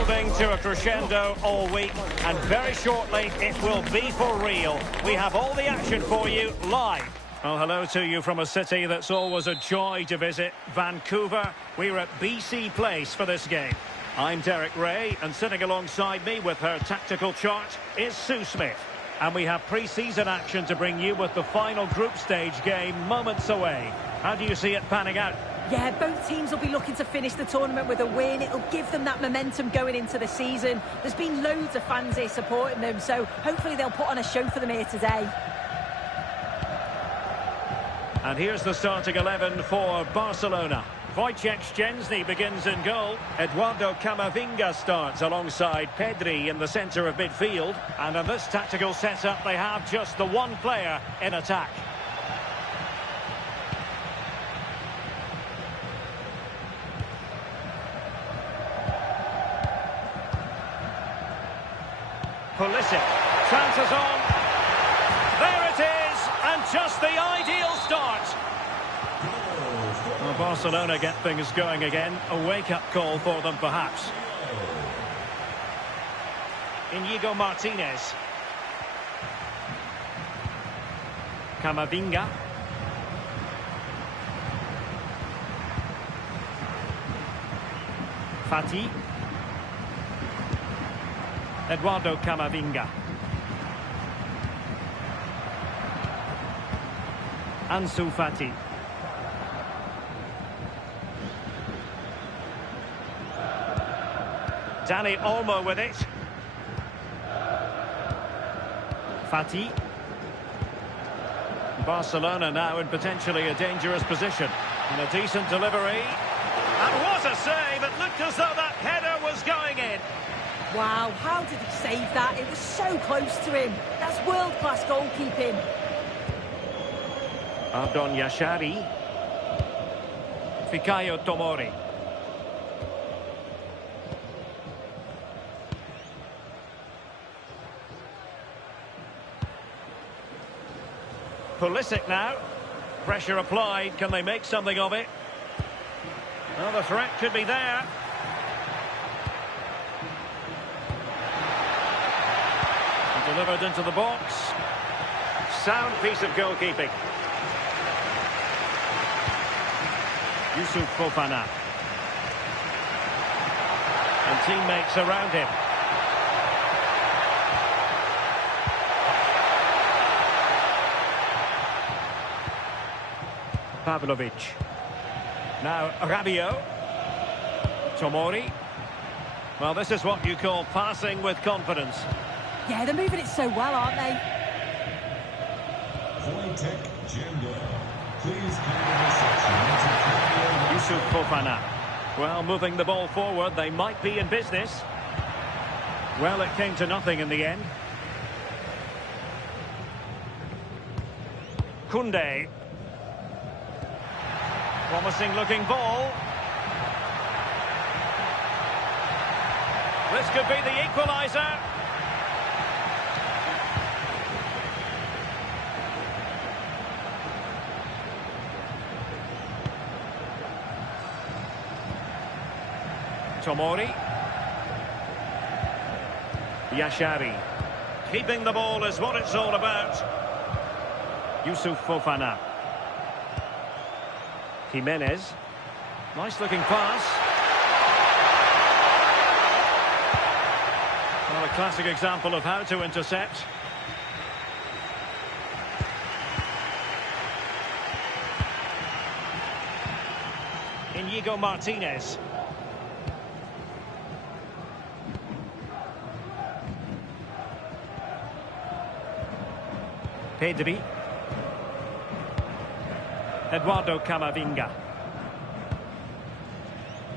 building to a crescendo all week, and very shortly it will be for real. We have all the action for you live. Well, hello to you from a city that's always a joy to visit, Vancouver. We're at BC Place for this game. I'm Derek Ray, and sitting alongside me with her tactical chart is Sue Smith. And we have pre-season action to bring you with the final group stage game moments away. How do you see it panning out? Yeah, both teams will be looking to finish the tournament with a win. It'll give them that momentum going into the season. There's been loads of fans here supporting them, so hopefully they'll put on a show for them here today. And here's the starting 11 for Barcelona. Wojciech Szczęsny begins in goal. Eduardo Camavinga starts alongside Pedri in the centre of midfield. And in this tactical setup, they have just the one player in attack. Pulisic, chances on. There it is, and just the ideal start. Well, Barcelona get things going again. A wake-up call for them, perhaps. Inigo Martinez. Camavinga. Fati. Eduardo Camavinga. Ansu Fati. Dani Olmo with it. Fati. Barcelona now in potentially a dangerous position. And a decent delivery. And what a save! It looked as though that header was going in. Wow, how did he save that? It was so close to him. That's world-class goalkeeping. Ardon Yashari. Fikayo Tomori. Pulisic now. Pressure applied. Can they make something of it? Well, the threat could be there. And delivered into the box. Sound piece of goalkeeping. Yusuf Fofana. And teammates around him. Pavlovic. Now Rabiot. Tomori. Well, this is what you call passing with confidence. Yeah, they're moving it so well, aren't they? Yusuf Fofana. Well, moving the ball forward, they might be in business. Well, it came to nothing in the end. Koundé. Promising looking ball. This could be the equaliser. Tomori. Yashari. Keeping the ball is what it's all about. Yusuf Fofana. Jimenez. Nice looking pass. Well, a classic example of how to intercept. Inigo Martinez. Pedri. Eduardo Camavinga.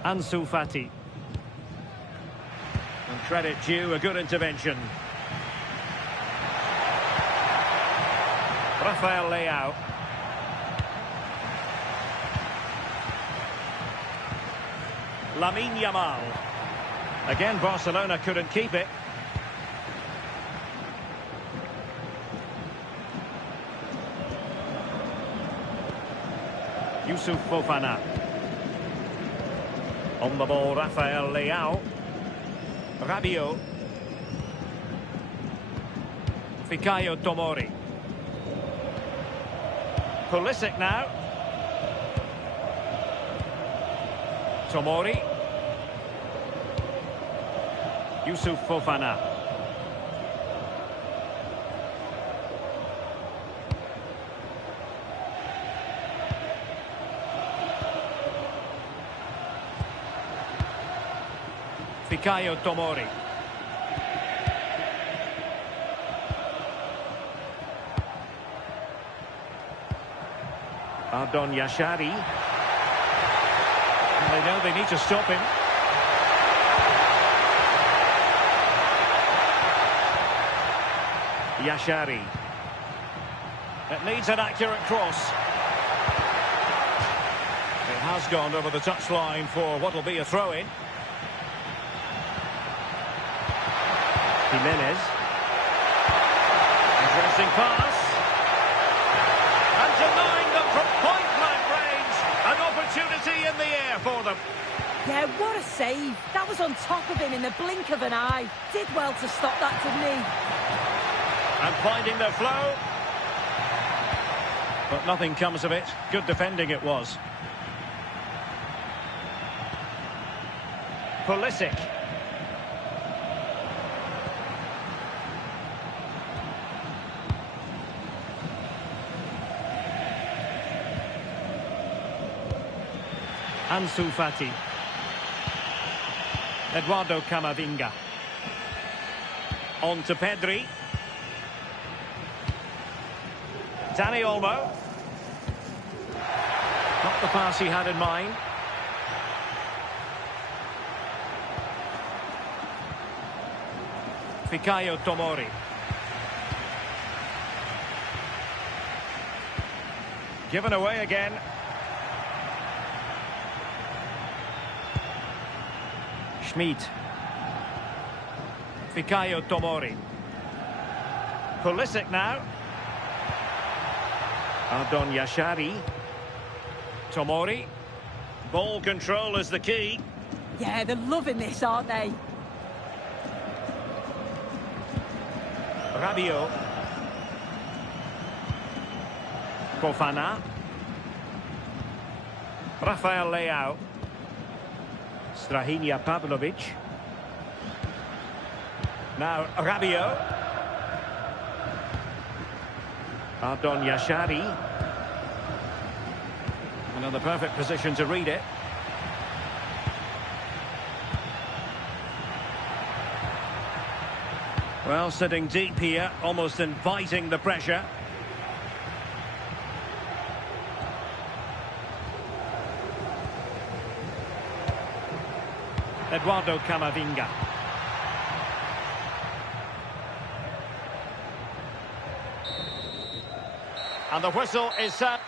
Ansu Fati. And credit due, a good intervention. Rafael Leao. Lamine Yamal. Again, Barcelona couldn't keep it. Yusuf Fofana. On the ball, Rafael Leao. Rabiot. Fikayo Tomori. Pulisic now. Tomori. Yusuf Fofana. Fikayo Tomori. Ardon Yashari. And they know they need to stop him. Yashari. It needs an accurate cross. It has gone over the touchline for what will be a throw-in. Jimenez. Interesting pass. And denying them from point-blank range. An opportunity in the air for them. Yeah, what a save. That was on top of him in the blink of an eye. Did well to stop that, didn't he? And finding their flow. But nothing comes of it. Good defending it was. Pulisic. Ansu Fati. Eduardo Camavinga. On to Pedri. Dani Olmo. Not the pass he had in mind. Fikayo Tomori. Given away again. Schmid. Fikayo Tomori. Pulisic now. Ardon Yashari. Tomori. Ball control is the key. Yeah, they're loving this, aren't they? Rabiot. Fofana. Rafael Leao. Strahinja Pavlovic. Now Rabiot. Ardon Yashari. Another perfect position to read it. Well, sitting deep here, almost inviting the pressure. Eduardo Camavinga. And the whistle is set.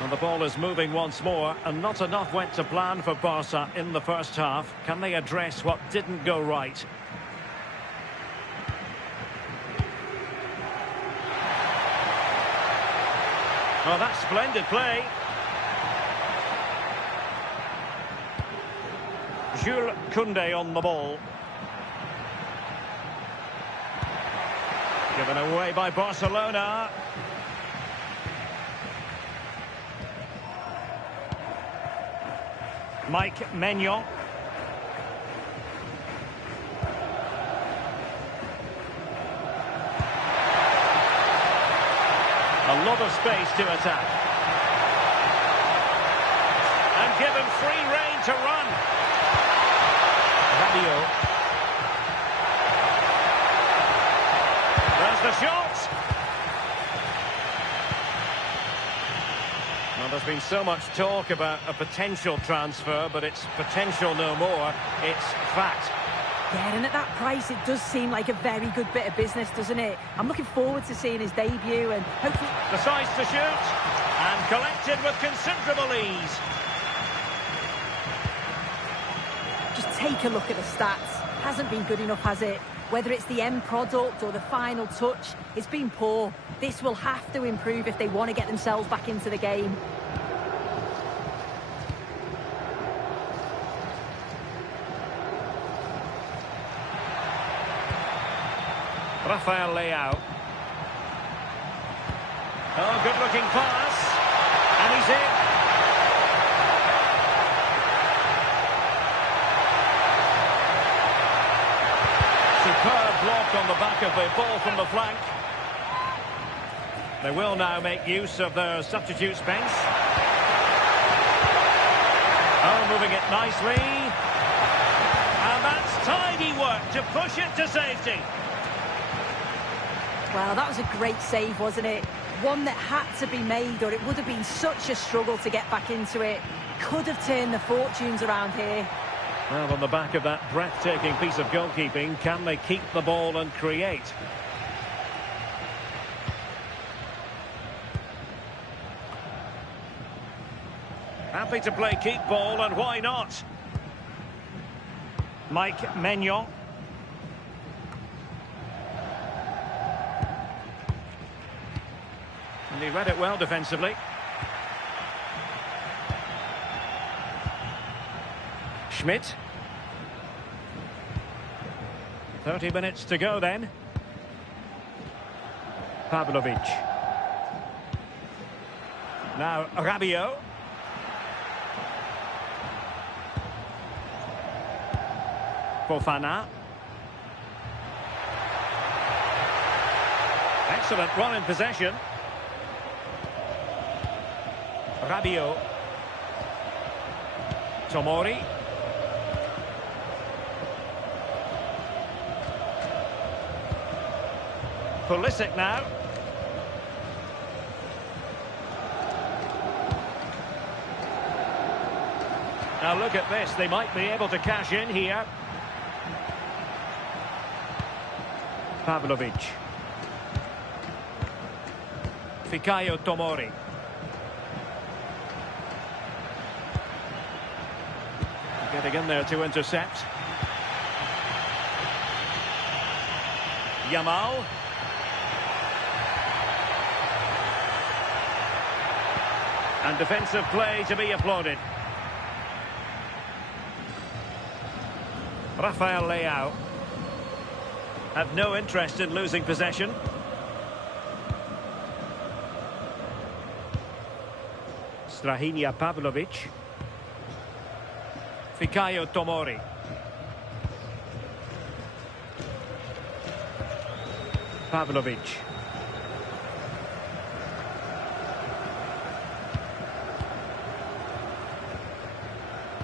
And the ball is moving once more, and not enough went to plan for Barca in the first half. Can they address what didn't go right? Oh, that's splendid play. Jules Koundé on the ball. Given away by Barcelona. Mike Maignan. A lot of space to attack. And given free rein to run. Rabiot. There's the shot. Well, there's been so much talk about a potential transfer, but it's potential no more. It's fact. Yeah, and at that price, it does seem like a very good bit of business, doesn't it? I'm looking forward to seeing his debut and hopefully... Decides to shoot, and collected with considerable ease. Just take a look at the stats. Hasn't been good enough, has it? Whether it's the end product or the final touch, it's been poor. This will have to improve if they want to get themselves back into the game. Rafael Leao. Oh, good-looking pass. And he's in. Superb block on the back of the ball from the flank. They will now make use of their substitutes bench. Oh, moving it nicely. And that's tidy work to push it to safety. Well, that was a great save, wasn't it? One that had to be made, or it would have been such a struggle to get back into it. Could have turned the fortunes around here. Well, on the back of that breathtaking piece of goalkeeping, can they keep the ball and create? Happy to play keep ball, and why not? Mike Maignan. And he read it well defensively. Schmidt. 30 minutes to go then. Pavlovic. Now Rabiot. Fofana. Excellent run in possession. Rabiot. Tomori. Pulisic now. Now look at this, they might be able to cash in here. Pavlovic. Fikayo Tomori. Getting in there to intercept. Yamal. And defensive play to be applauded. Rafael Leao have no interest in losing possession. Strahinja Pavlovic. Fikayo Tomori. Pavlovic.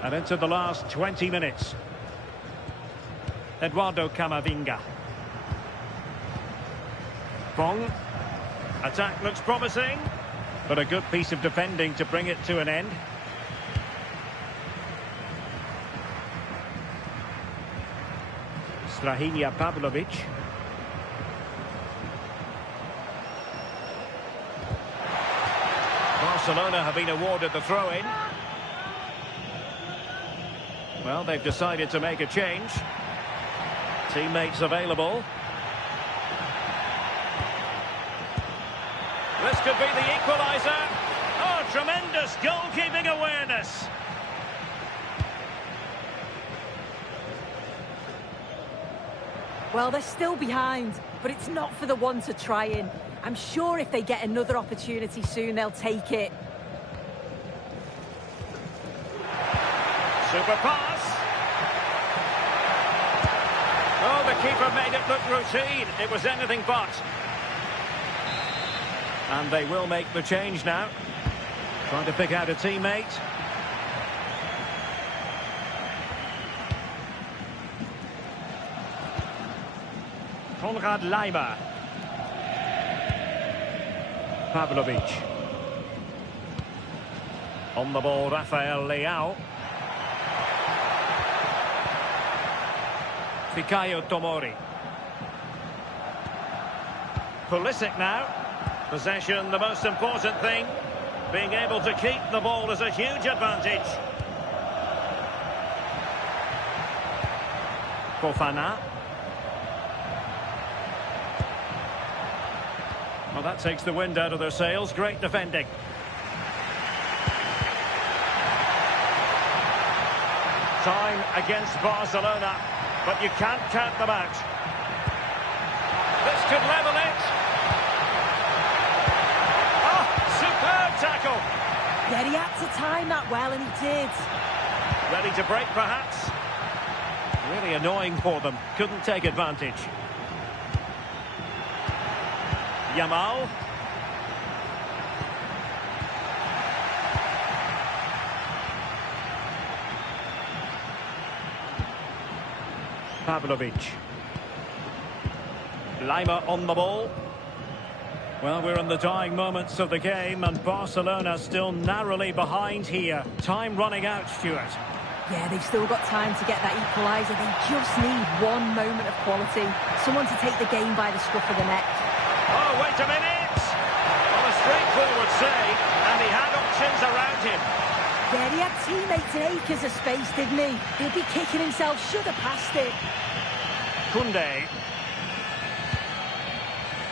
And into the last 20 minutes. Eduardo Camavinga. Bong. Attack looks promising, but a good piece of defending to bring it to an end. Strahinja Pavlovic. Barcelona have been awarded the throw-in. Well, they've decided to make a change. Teammates available. This could be the equaliser. Oh, tremendous goalkeeping awareness. Well, they're still behind, but it's not for the one to try in. I'm sure if they get another opportunity soon, they'll take it. Super pass. Oh, the keeper made it look routine. It was anything but. And they will make the change now. Trying to pick out a teammate. Konrad Laimer. Pavlovic. On the ball, Rafael Leao. Fikayo Tomori. Pulisic now. Possession, the most important thing. Being able to keep the ball is a huge advantage. Fofana. Well, that takes the wind out of their sails. Great defending. Time against Barcelona, but you can't count them out. This could level it. Oh, superb tackle. Yeah, he had to time that well, and he did. Ready to break, perhaps. Really annoying for them. Couldn't take advantage. Yamal. Pavlovic. Lima on the ball. Well, we're in the dying moments of the game, and Barcelona still narrowly behind here. Time running out, Stuart. Yeah, they've still got time to get that equaliser. They just need one moment of quality. Someone to take the game by the scruff of the neck. Oh, wait a minute! Well, a straightforward save, and he had options around him. Yeah, he had teammates in acres of space, didn't he? He'll be kicking himself, should have passed it. Koundé.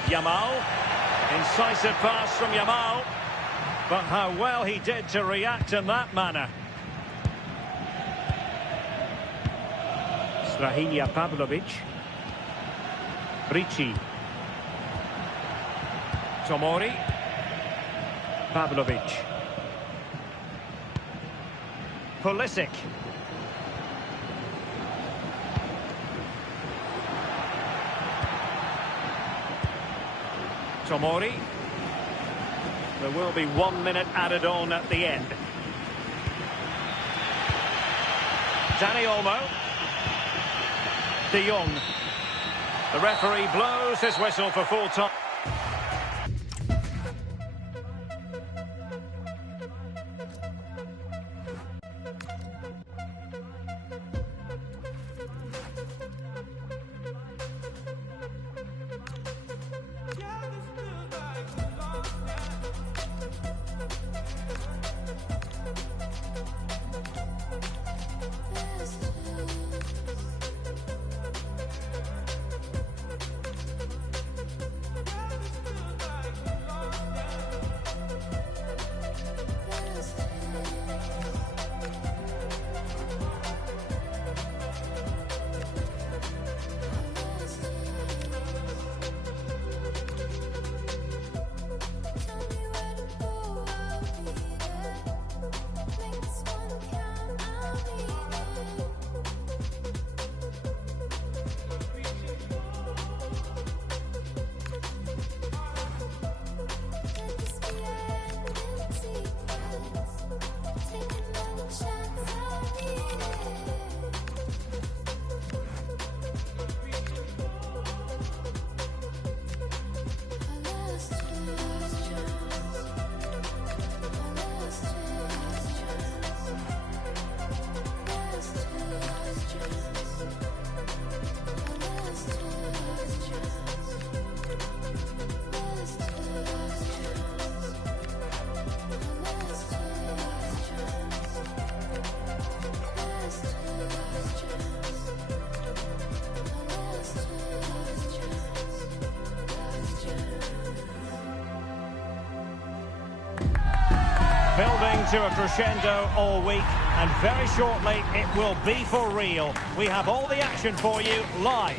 Yamal. Incisive pass from Yamal. But how well he did to react in that manner. Strahinja Pavlovic. Ricci. Tomori. Pavlovic. Pulisic. Tomori. There will be 1 minute added on at the end. Dani Olmo. De Jong. The referee blows his whistle for full time. Building to a crescendo all week, and very shortly it will be for real. We have all the action for you live.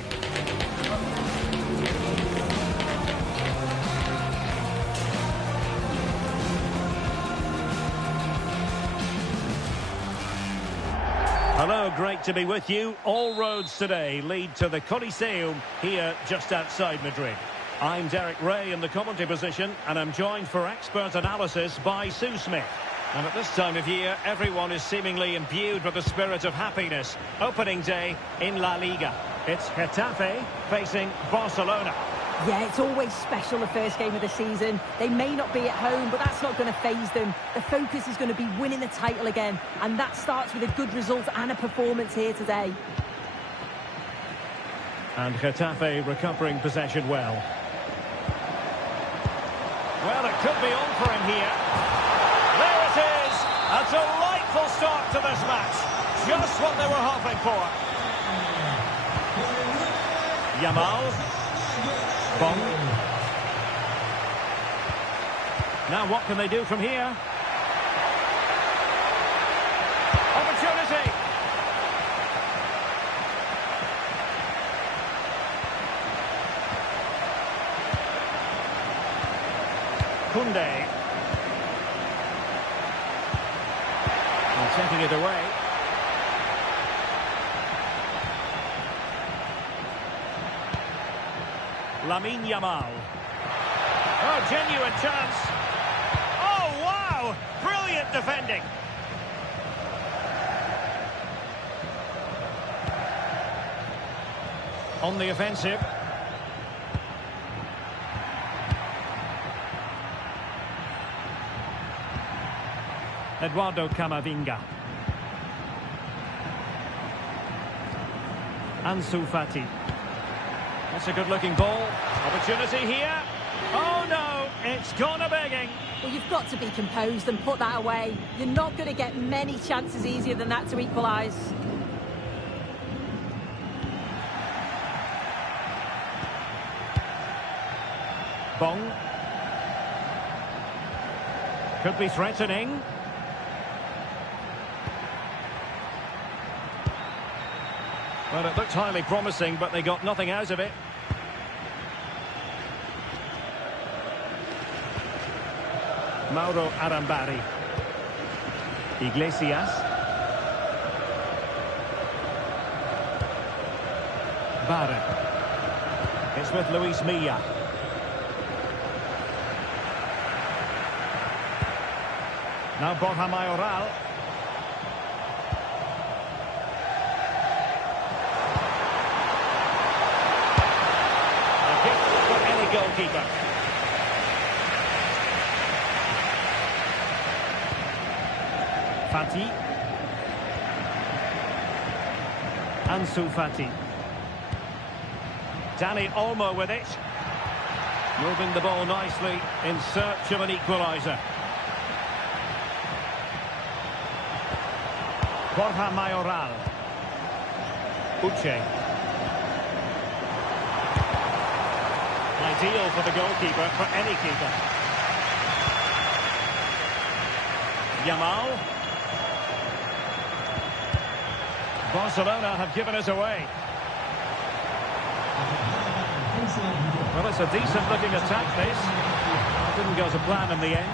Hello, great to be with you. All roads today lead to the Coliseum here just outside Madrid. I'm Derek Ray in the commentary position, and I'm joined for expert analysis by Sue Smith. And at this time of year, everyone is seemingly imbued with the spirit of happiness. Opening day in La Liga. It's Getafe facing Barcelona. Yeah, it's always special, the first game of the season. They may not be at home, but that's not going to faze them. The focus is going to be winning the title again, and that starts with a good result and a performance here today. And Getafe recovering possession well. Well, it could be on for him here. There it is! A delightful start to this match. Just what they were hoping for. Yamal. Bong. Now what can they do from here? Opportunity! Koundé. And taking it away. Lamine Yamal. Oh, genuine chance. Oh, wow! Brilliant defending. On the offensive. Eduardo Camavinga. Ansu Fati. That's a good-looking ball. Opportunity here. Oh, no, it's gone a-begging. Well, you've got to be composed and put that away. You're not going to get many chances easier than that to equalise. Bong. Could be threatening. Well, it looked highly promising, but they got nothing out of it. Mauro Arambari. Iglesias. Barre. It's with Luis Milla. Now Borja Mayoral. A gift for any goalkeeper. Fati. Ansu Fati. Dani Olmo with it. Moving the ball nicely in search of an equaliser. Borja Mayoral. Uche. Ideal for the goalkeeper, for any keeper. Yamal. Barcelona have given us away. Well, it's a decent-looking attack, this. Didn't go to plan in the end.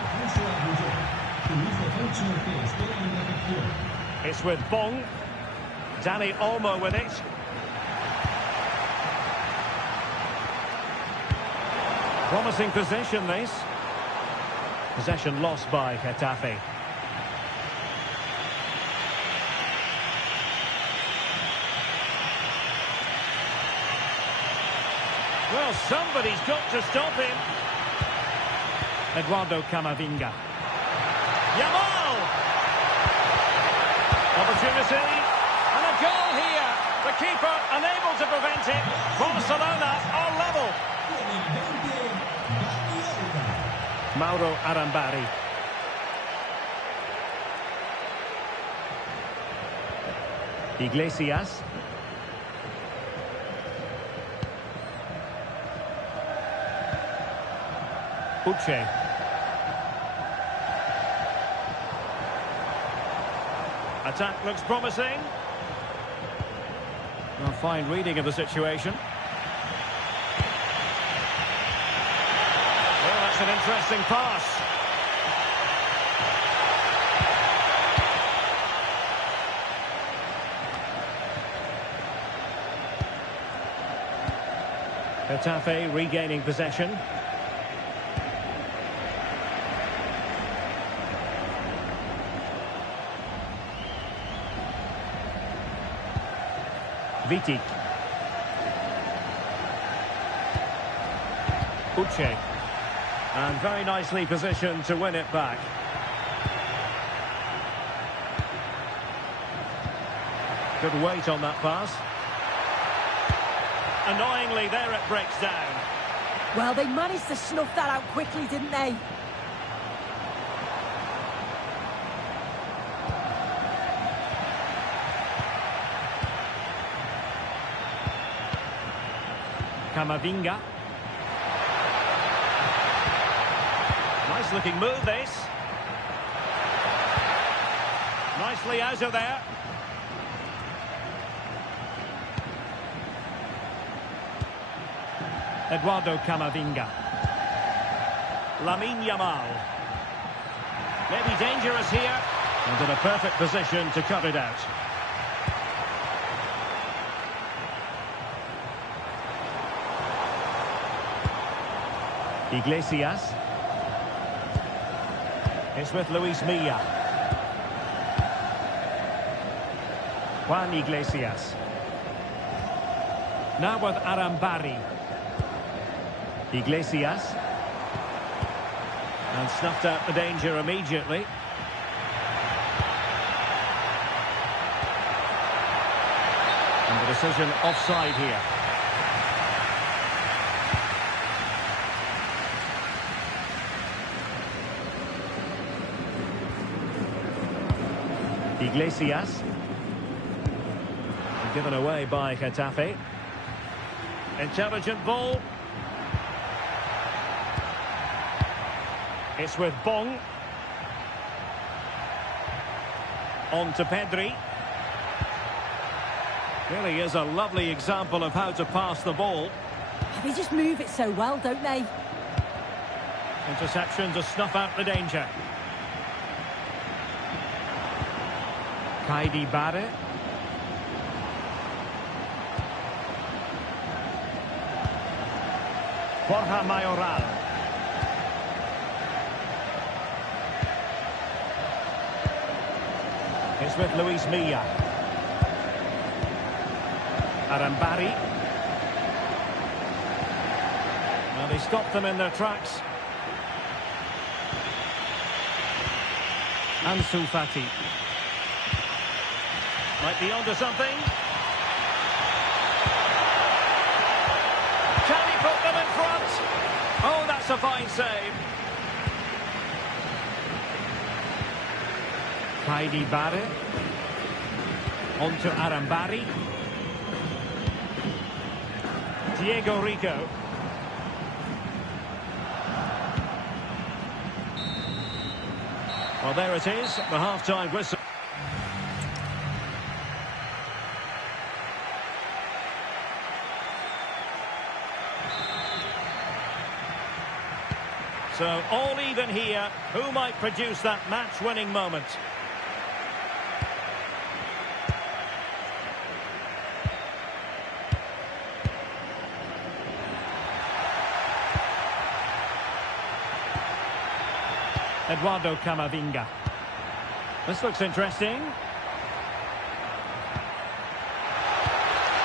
It's with Bong. Dani Olmo with it. Promising possession, this. Possession lost by Getafe. Well, somebody's got to stop him. Eduardo Camavinga. Yamal! Opportunity. And a goal here. The keeper unable to prevent it. Barcelona are level. Mauro Arambari. Iglesias. Uche. Attack looks promising. A fine reading of the situation. Well, that's an interesting pass. Getafe regaining possession. Vitic. Uche. And very nicely positioned to win it back. Good weight on that pass. Annoyingly, there it breaks down. Well, they managed to snuff that out quickly, didn't they? Camavinga. Nice looking move, this. Nicely out of there. Eduardo Camavinga. Lamine Yamal. Maybe dangerous here. And in a perfect position to cut it out. Iglesias. It's with Luis Milla. Juan Iglesias. Now with Arambari. Iglesias. And snuffed out the danger immediately. And the decision offside here. Iglesias. Given away by Getafe. Intelligent ball. It's with Bong. On to Pedri. Really is a lovely example of how to pass the ball. They just move it so well, don't they? Interception to snuff out the danger. Kaidi Barre. Borja Mayoral. It's with Luis Milla. Arambari. Well, they stopped them in their tracks. Ansu Fati. Might be onto something. Can he put them in front? Oh, that's a fine save. Kaidi Barre. On to Arambari. Diego Rico. Well, there it is, the half-time whistle. So, all even here. Who might produce that match-winning moment? Eduardo Camavinga. This looks interesting.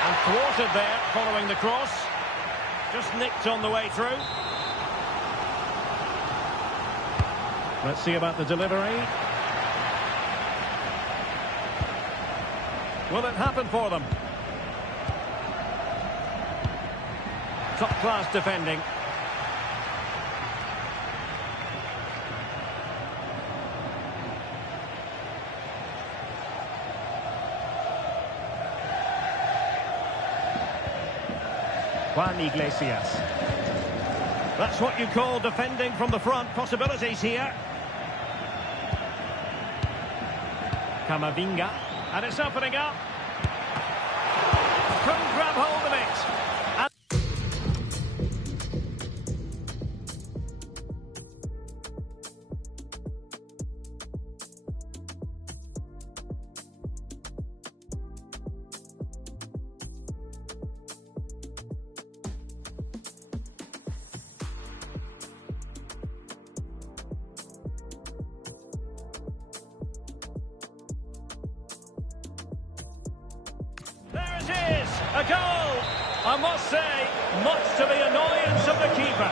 And thwarted there, following the cross. Just nicked on the way through. Let's see about the delivery. Will it happen for them? Top-class defending. Juan Iglesias. That's what you call defending from the front. Possibilities here. Camavinga. And it's opening up. Couldn't grab hold of it. A goal! I must say, much to the annoyance of the keeper.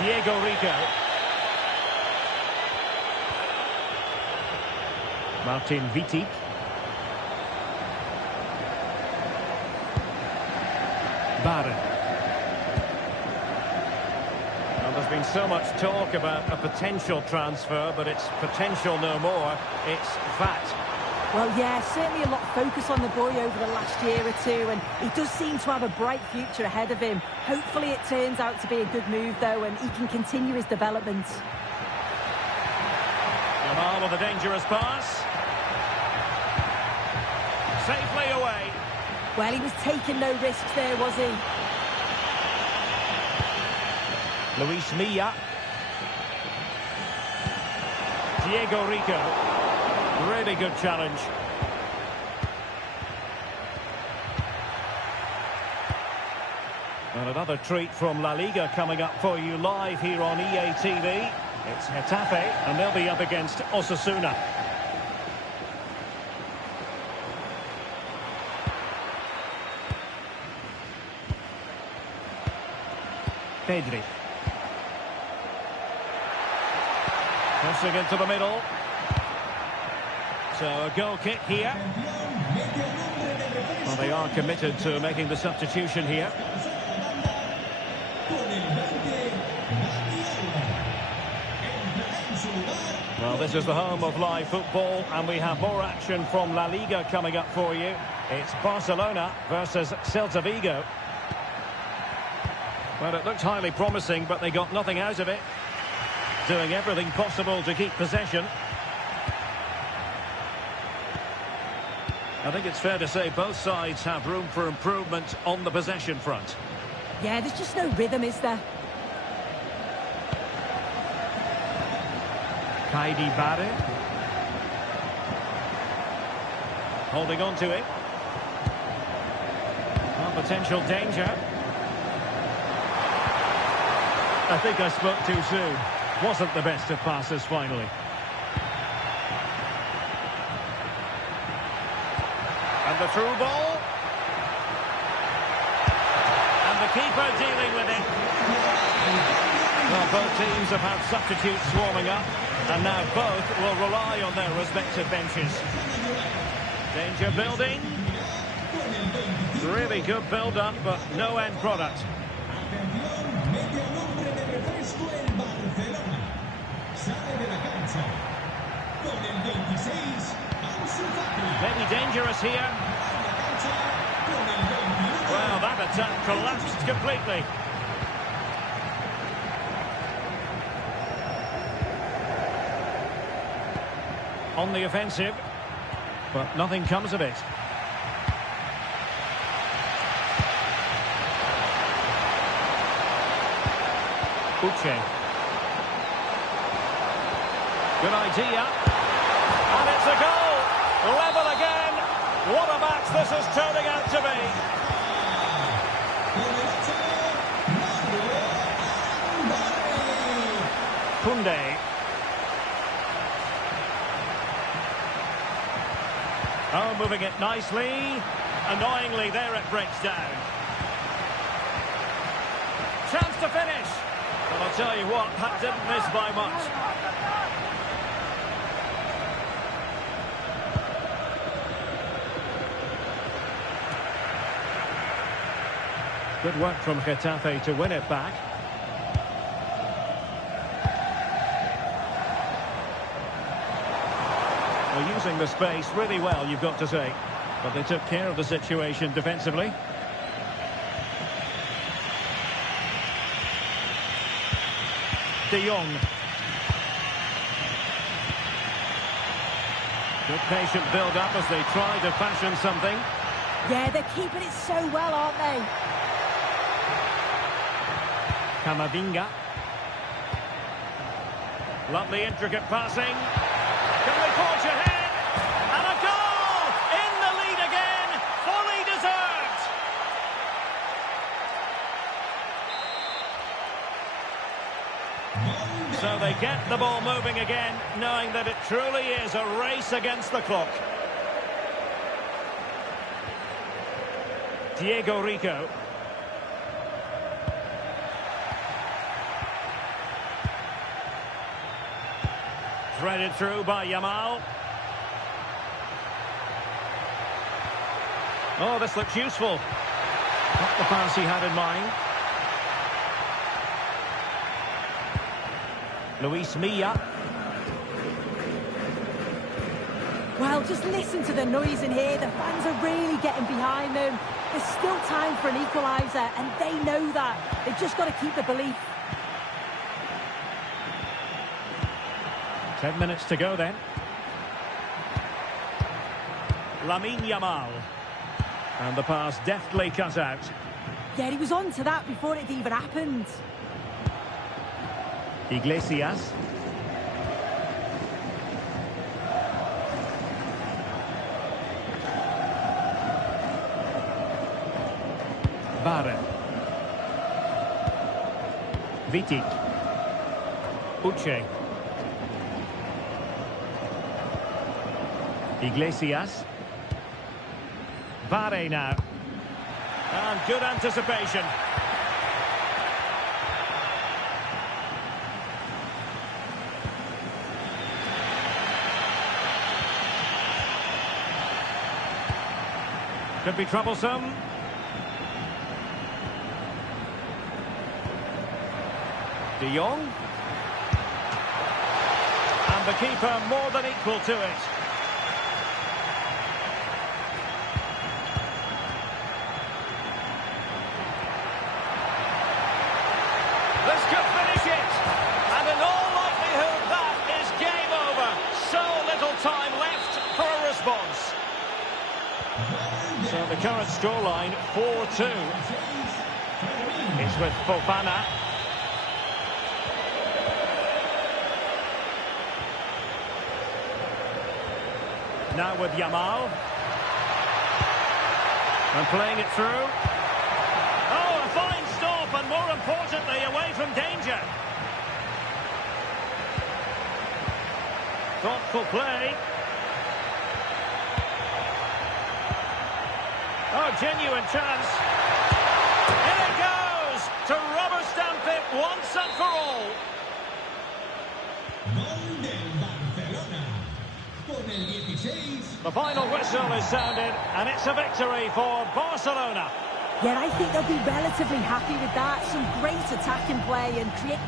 Diego Rico. Martin Vitic. Barre. There's been so much talk about a potential transfer, but it's potential no more. It's fact. Well, yeah, certainly a lot of focus on the boy over the last year or two, and he does seem to have a bright future ahead of him. Hopefully it turns out to be a good move, though, and he can continue his development. Yamal with a dangerous pass. Safely away. Well, he was taking no risks there, was he? Luis Milla. Diego Rico. Really good challenge. And another treat from La Liga coming up for you live here on EA TV. It's Getafe, and they'll be up against Osasuna. Pedri. Crossing into the middle. So a goal kick here. Well, they are committed to making the substitution here. Well, this is the home of live football, and we have more action from La Liga coming up for you. It's Barcelona versus Celta Vigo. Well, it looked highly promising, but they got nothing out of it. Doing everything possible to keep possession. I think it's fair to say both sides have room for improvement on the possession front. Yeah, there's just no rhythm, is there? Kaidi Barre. Holding on to it. Well, potential danger. I think I spoke too soon. Wasn't the best of passes finally. And the through ball. And the keeper dealing with it. Well, both teams have had substitutes warming up, and now both will rely on their respective benches. Danger building. Really good build-up, but no end product. Maybe dangerous here. Well, that attack collapsed completely. On the offensive, but nothing comes of it. Uche. Good idea. And it's a goal. Level again. What a match this is turning out to be. Koundé. Oh, moving it nicely. Annoyingly, there it breaks down. Chance to finish. Well, I'll tell you what, that didn't miss by much. Good work from Getafe to win it back. Well, using the space really well, you've got to say. But they took care of the situation defensively. De Jong. Good patient build-up as they try to fashion something. Yeah, they're keeping it so well, aren't they? Camavinga. Lovely intricate passing. Can they forge ahead? And a goal! In the lead again, fully deserved. So they get the ball moving again, knowing that it truly is a race against the clock. Diego Rico. Threaded through by Yamal. Oh, this looks useful. Not the pass he had in mind. Luis Milla. Well, just listen to the noise in here. The fans are really getting behind them. There's still time for an equaliser, and they know that. They've just got to keep the belief. 10 minutes to go then. Lamine Yamal. And the pass deftly cut out. Yeah, he was on to that before it even happened. Iglesias. Barre. Vitic. Uche. Iglesias. Barre now. And good anticipation. Could be troublesome. De Jong. And the keeper more than equal to it. This could finish it. And in all likelihood, that is game over. So little time left for a response. So the current scoreline, 4-2. It's with Fofana. Now with Yamal. And playing it through. Oh, a fine stop, and more importantly, away from danger. Thoughtful play. Oh, genuine chance. In it goes to rubber stamp it once and for all. The final whistle is sounded, and it's a victory for Barcelona. Yeah, I think they'll be relatively happy with that. Some great attacking play and create...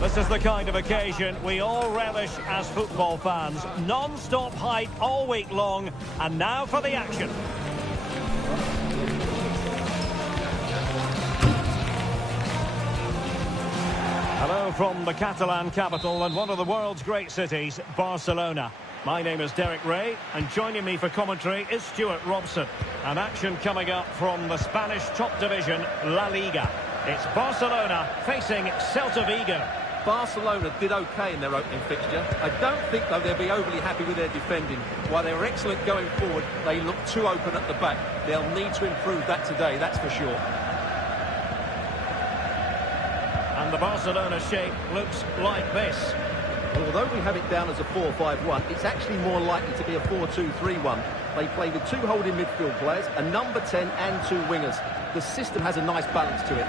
This is the kind of occasion we all relish as football fans. Non-stop hype all week long, and now for the action. Hello from the Catalan capital and one of the world's great cities, Barcelona. My name is Derek Ray, and joining me for commentary is Stuart Robson. An action coming up from the Spanish top division, La Liga. It's Barcelona facing Celta Vigo. Barcelona did okay in their opening fixture. I don't think, though, they'll be overly happy with their defending. While they were excellent going forward, they look too open at the back. They'll need to improve that today, that's for sure. And the Barcelona shape looks like this. Well, although we have it down as a 4-5-1, it's actually more likely to be a 4-2-3-1. They play with two holding midfield players, a number 10 and two wingers. The system has a nice balance to it.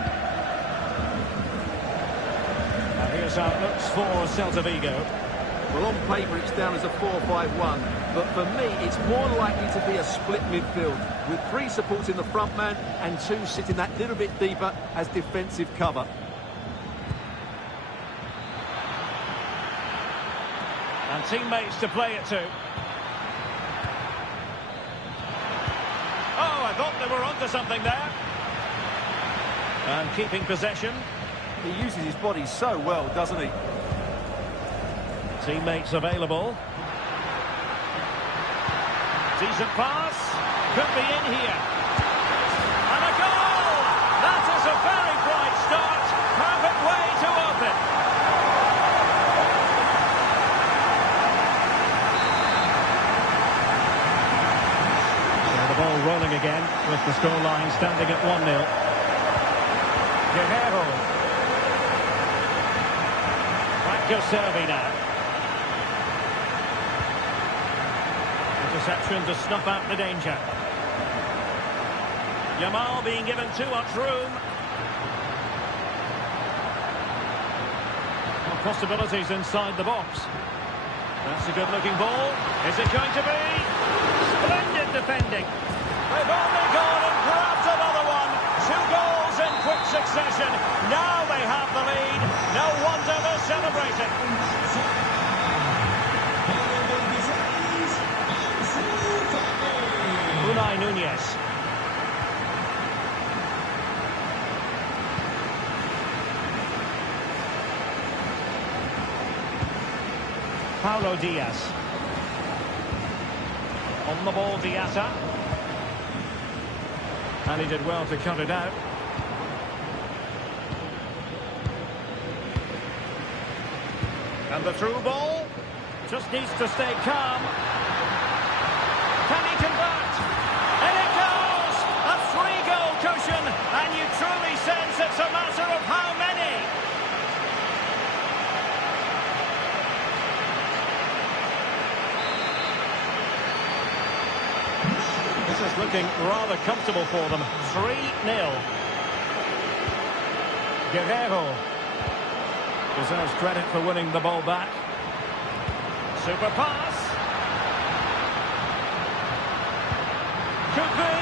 And here's how it looks for Celta Vigo. Well, on paper, it's down as a 4-5-1. But for me, it's more likely to be a split midfield, with 3 supporting the front man and 2 sitting that little bit deeper as defensive cover. And teammates to play it to. Oh, I thought they were onto something there. And keeping possession. He uses his body so well, doesn't he? Teammates available. Decent pass. Could be in here. And a goal! That is a very bright start. Perfect way to open. So the ball rolling again with the scoreline standing at 1-0. Guerrero. Franco Servi now. Interception to snuff out the danger. Yamal being given too much room. Possibilities inside the box. That's a good-looking ball. Is it going to be? Splendid defending. They've only gone and grabbed another one. 2 goals in quick succession. Now they have the lead. No wonder they're celebrating. Unai Nunez. Paulo Diaz. On the ball, Diatta. And he did well to cut it out. And the through ball. Just needs to stay calm. Can he convert? And it goes! A 3-goal cushion. And you truly sense it's a matter of how many. This is looking rather comfortable for them. 3-0. Guerrero deserves credit for winning the ball back. Super pass. Could be.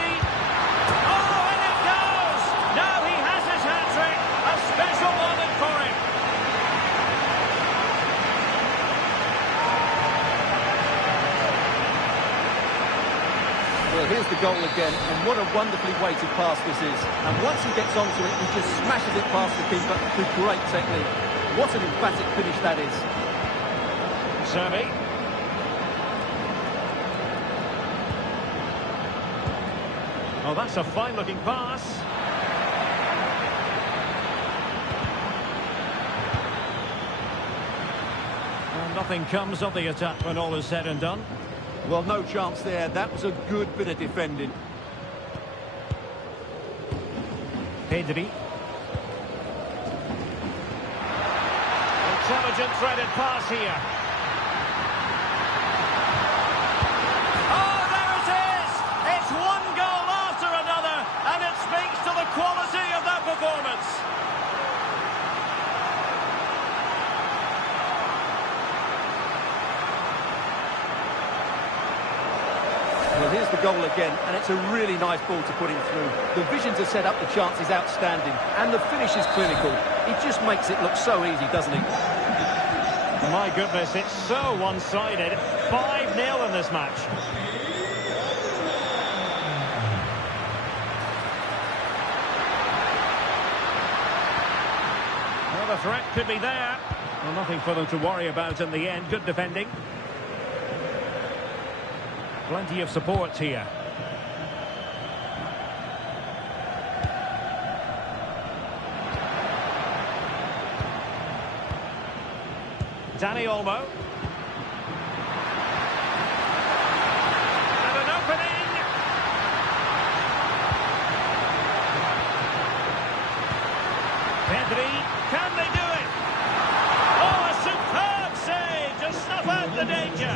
Oh, and it goes! Now he has his hat-trick. A special moment for him. Well, here's the goal again, and what a wonderfully weighted pass this is. And once he gets onto it, he just smashes it past the keeper with great technique. What an emphatic finish that is. Servi. Oh, that's a fine-looking pass. Well, nothing comes of the attack when all is said and done. Well, no chance there. That was a good bit of defending. Pedri. Intelligent threaded pass here. Oh, there it is! It's 1 goal after another, and it speaks to the quality of that performance. Well, here's the goal again, and it's a really nice ball to put him through. The vision to set up the chance is outstanding, and the finish is clinical. He just makes it look so easy, doesn't he? My goodness, it's so one-sided. 5-0 in this match. Well, the threat could be there. Well, nothing for them to worry about in the end. Good defending. Plenty of support here. Dani Olmo. And an opening. Pedri, can they do it? Oh, a superb save to snuff out the danger.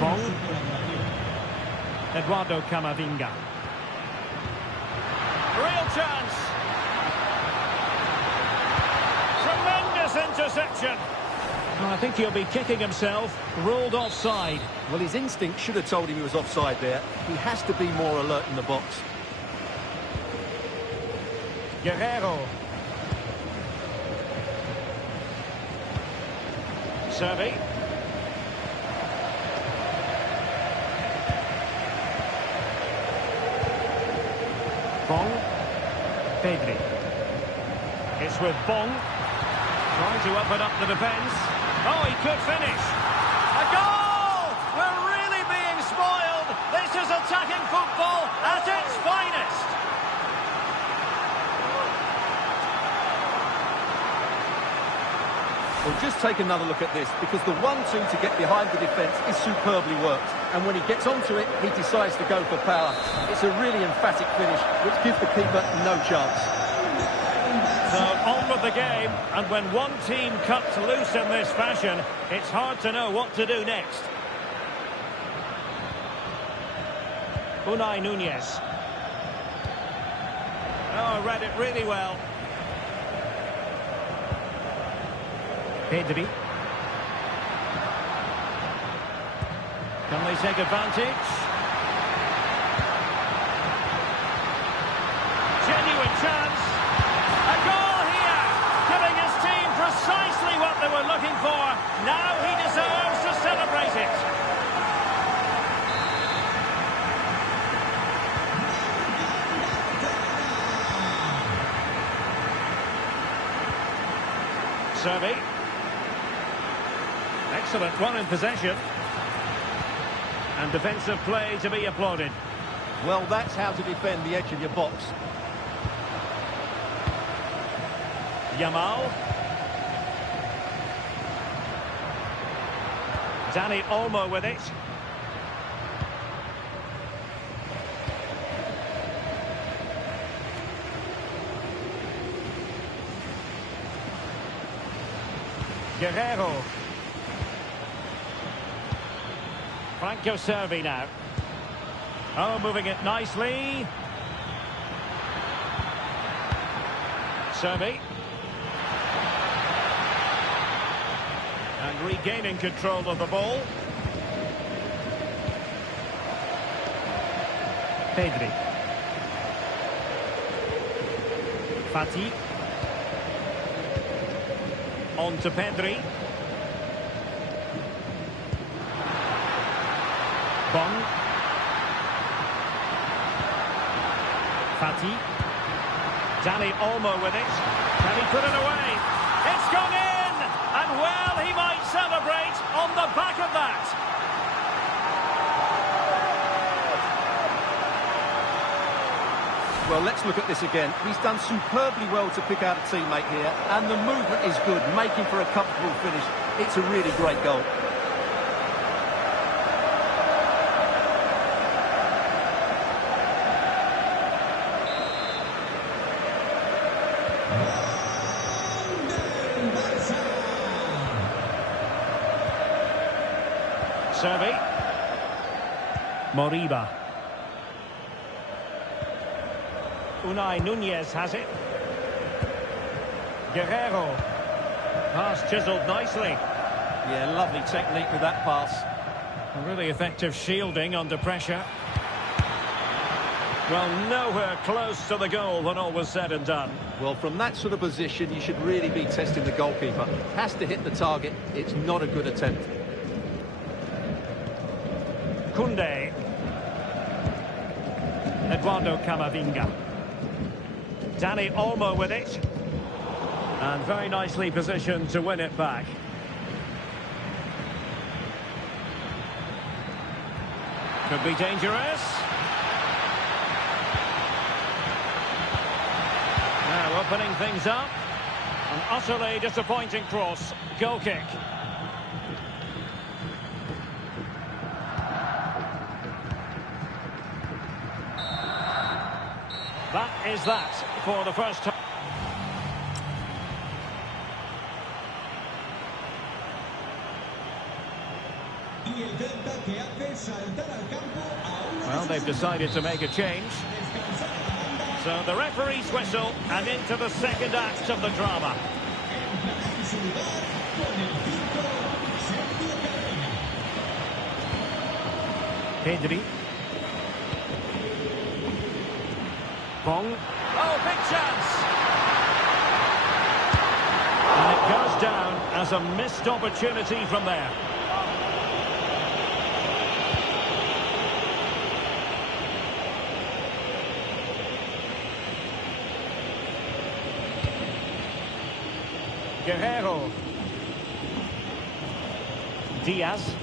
Bong. Eduardo Camavinga. Real chance. Tremendous option. Well, I think he'll be kicking himself. Ruled offside. Well, his instinct should have told him he was offside there. He has to be more alert in the box. Guerrero. Servi. Bong. Pedri. It's with Bong. Trying to open up the defence. Oh, he could finish. A goal! We're really being spoiled. This is attacking football at its finest. Well, just take another look at this, because the 1-2 to get behind the defence is superbly worked. And when he gets onto it, he decides to go for power. It's a really emphatic finish, which gives the keeper no chance. So on with the game, and when one team cuts loose in this fashion, it's hard to know what to do next. Unai Nunez. Oh, read it really well. Pedri. Can they take advantage? Genuine chance. A goal here, giving his team precisely what they were looking for. Now he deserves to celebrate it. Servi. Excellent run in possession. And defensive play to be applauded. Well, that's how to defend the edge of your box. Yamal. Dani Olmo with it. Guerrero. Franco Servi now. Oh, moving it nicely. Servi. And regaining control of the ball. Pedri. Fati. On to Pedri. Bong. Fati. Dani Olmo with it. Can he put it away? It's gone in! And well, he might celebrate on the back of that. Well, let's look at this again. He's done superbly well to pick out a teammate here, and the movement is good, making for a comfortable finish. It's a really great goal. Servi. Moriba. Unai Nunez has it. Guerrero. Pass chiselled nicely. Yeah, lovely technique with that pass. A really effective shielding under pressure. Well, nowhere close to the goal when all was said and done. Well, from that sort of position, you should really be testing the goalkeeper. Has to hit the target. It's not a good attempt. Koundé. Eduardo Camavinga. Dani Olmo with it. And very nicely positioned to win it back. Could be dangerous. Now opening things up. An utterly disappointing cross. Goal kick. That is that for the first time. Well, they've decided to make a change. So the referee's whistle and into the second act of the drama. Pedri. Bong. Oh, big chance! And it goes down as a missed opportunity from there. Guerrero. Diaz.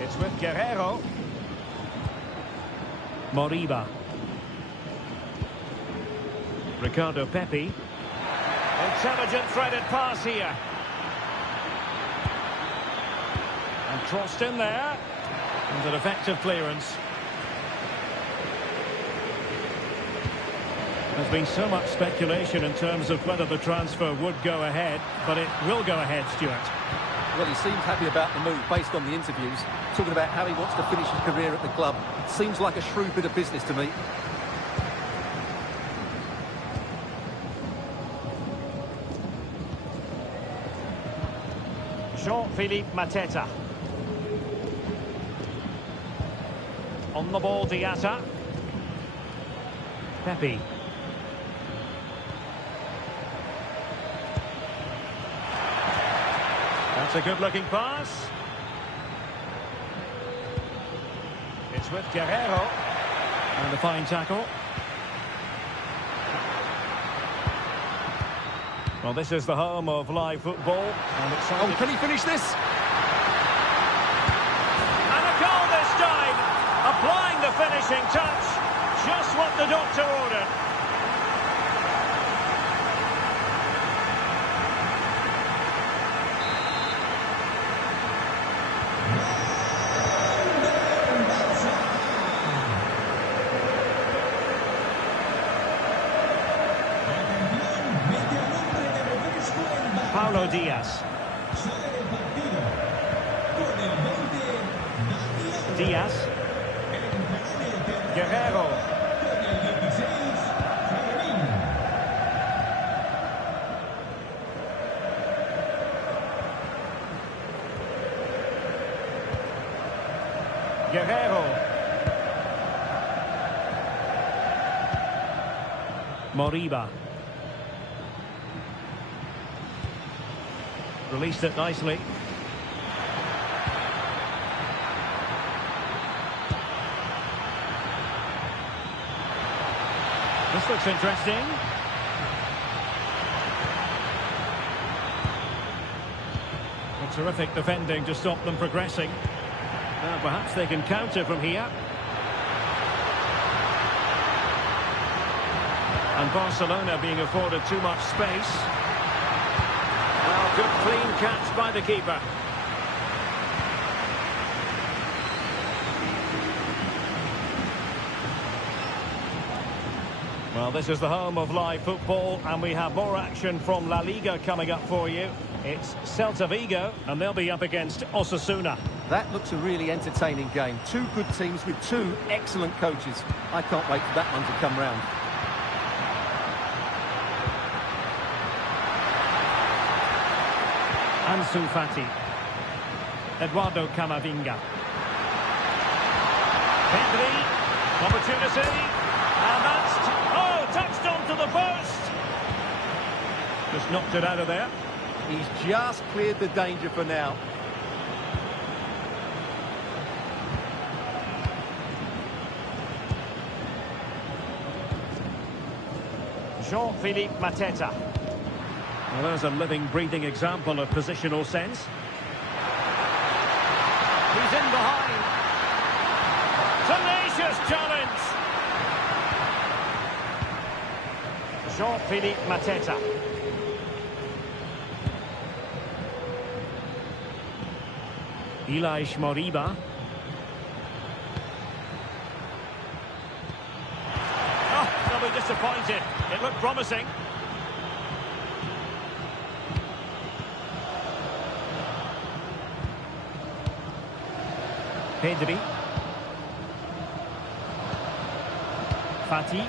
It's with Guerrero. Moriba. Ricardo Pepi. Intelligent threaded pass here. And crossed in there. And an effective clearance. There's been so much speculation in terms of whether the transfer would go ahead, but it will go ahead, Stuart. Well, he seems happy about the move based on the interviews, talking about how he wants to finish his career at the club. Seems like a shrewd bit of business to me. Jean-Philippe Mateta. On the ball, Diatta. Pepe. That's a good-looking pass. It's with Guerrero. And a fine tackle. Well, this is the home of live football. And oh, can he finish this? And a goal this time. Applying the finishing touch. Just what the doctor ordered. Paulo Diaz. Diaz. Guerrero. Guerrero. Moriba. Released it nicely. This looks interesting. A terrific defending to stop them progressing. Now perhaps they can counter from here. And Barcelona being afforded too much space. Well, good clean catch by the keeper. Well, this is the home of live football, and we have more action from La Liga coming up for you. It's Celta Vigo, and they'll be up against Osasuna. That looks a really entertaining game. Two good teams with two excellent coaches. I can't wait for that one to come round. Ansu Fati. Eduardo Camavinga. Pedri. Opportunity. And that's... Oh, touched onto the post. Just knocked it out of there. He's just cleared the danger for now. Jean-Philippe Mateta. Well, there's a living, breathing example of positional sense. He's in behind. Tenacious challenge. Jean-Philippe Mateta. Ilaix Moriba. Oh, they'll be disappointed. It looked promising. Pedri. Fati.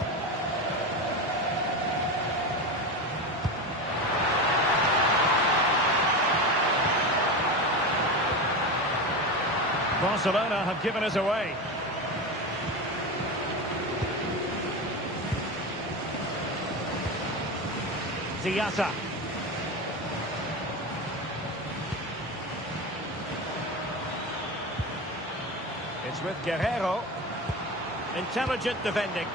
Barcelona have given us away. Diatta. It's with Guerrero. Intelligent defending.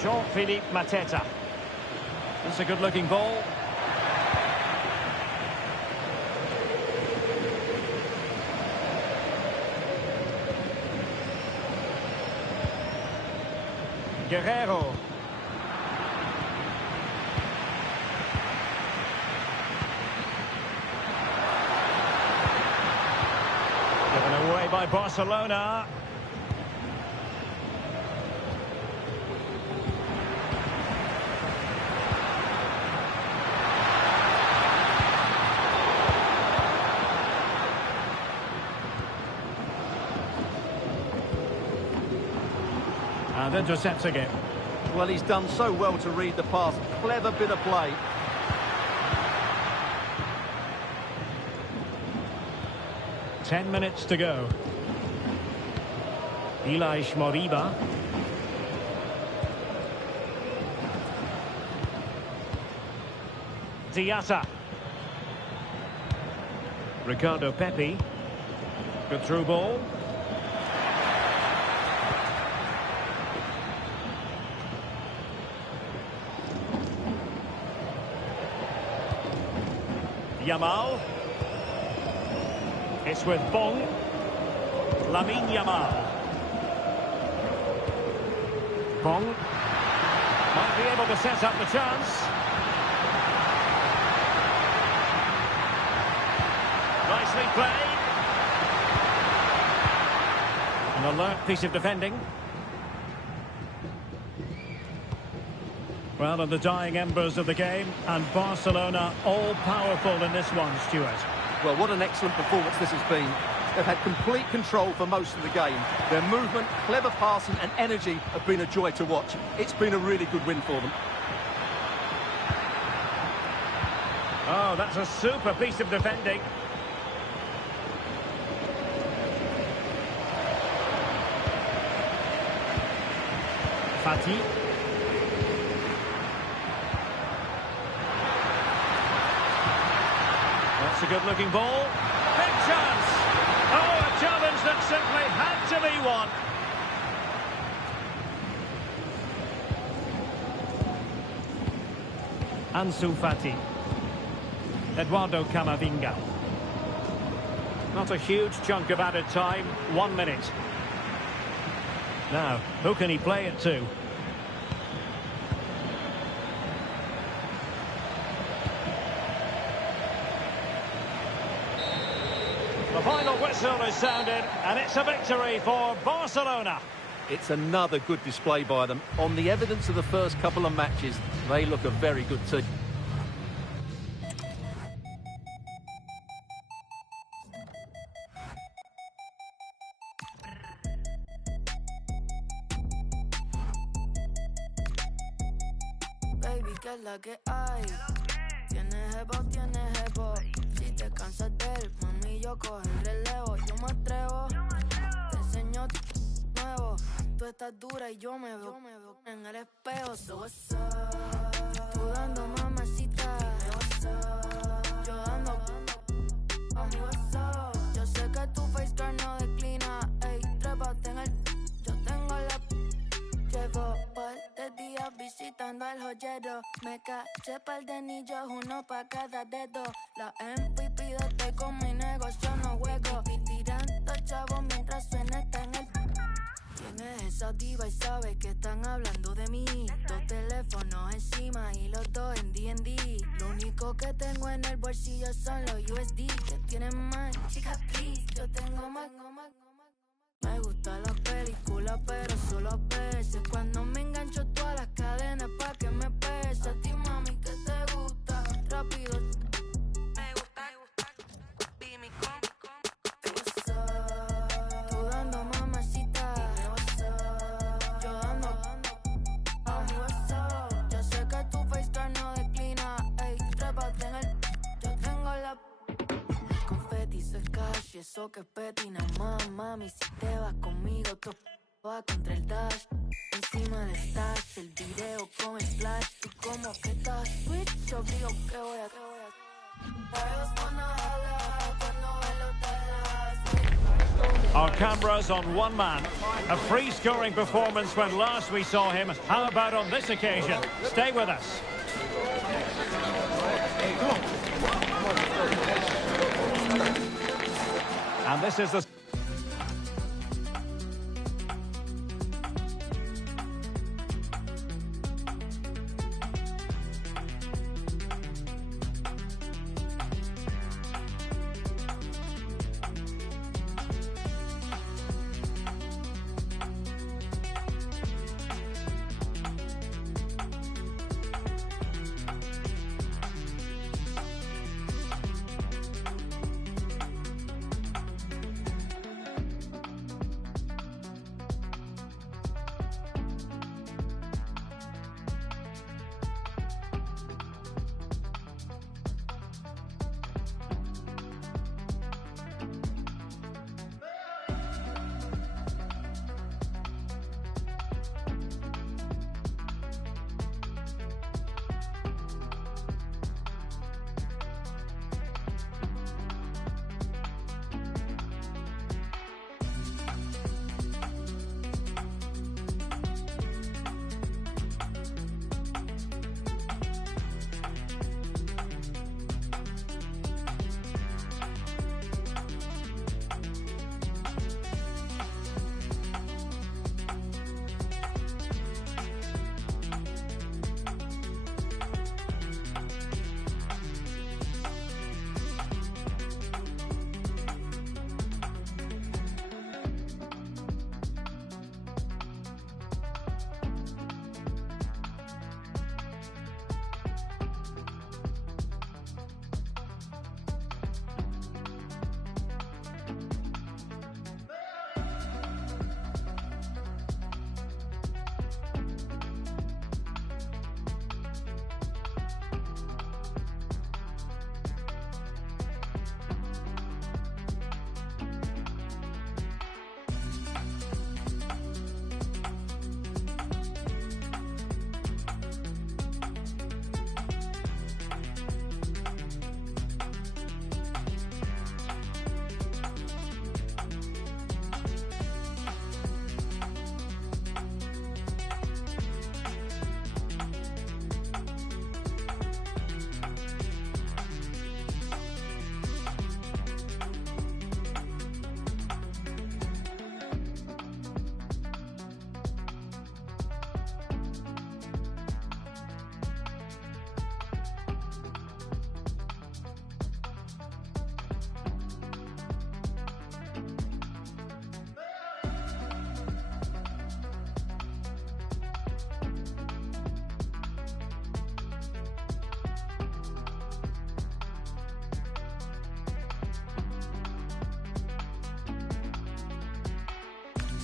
Jean-Philippe Mateta. That's a good-looking ball. Guerrero. Given away by Barcelona. And intercepting it. Well, he's done so well to read the pass. Clever bit of play. Ten minutes to go. Elias Moriba. Diatta. Ricardo Pepi. Good through ball. Yamal. It's with Bong. Lamine Yamal. Bong. Might be able to set up the chance. Nicely played. An alert piece of defending. Well, in the dying embers of the game, and Barcelona all-powerful in this one, Stuart. Well, what an excellent performance this has been. They've had complete control for most of the game. Their movement, clever passing and energy have been a joy to watch. It's been a really good win for them. Oh, that's a super piece of defending. Fati. That's a good-looking ball. Big chance. Oh, a challenge that simply had to be won. Ansu Fati. Eduardo Camavinga. Not a huge chunk of added time. 1 minute. Now, who can he play it to? The final whistle is sounded, and it's a victory for Barcelona. It's another good display by them. On the evidence of the first couple of matches, they look a very good team. Baby, ¿qué es la que hay? Tienes jevo. Si te cansas de él, mami, yo cojo el relevo. Yo me atrevo, te enseño nuevo. Tú estás dura y yo me veo en el espejo. So what's up? Tú dando mamacita. Yo dando mami, what's up? Yo sé que tu face card no declina. Ey, trépate en el. Yo tengo la. Llevo par de días visitando al joyero. Me caché par de anillos, uno pa' cada dedo. La MVP de este con mi negocio no juego. Tirando chavos mientras suena está en el. ¿Quién es esa diva y sabe que están hablando de mí? Dos teléfonos encima y los dos en D&D. Lo único que tengo en el bolsillo son los USD. Que tienen más, chica, please. Yo tengo más. Me gustan las películas, pero solo a veces. Cuando me engancho todas las cadenas pa' que me pese. A ti, mami, que te gusta. Rápido. Me gusta. Be mi tú dando mamacita. Yo dando. Mami, what's up? Yo sé que tu face card no declina. Ey, trépate. y eso que es petina más, mami, si te vas conmigo, tú va contra el dash. Encima del stash, el video con el flash. Y como que estás switch, yo digo que voy a... Our cameras on one man. A free-scoring performance when last we saw him. How about on this occasion? Stay with us. And this is the...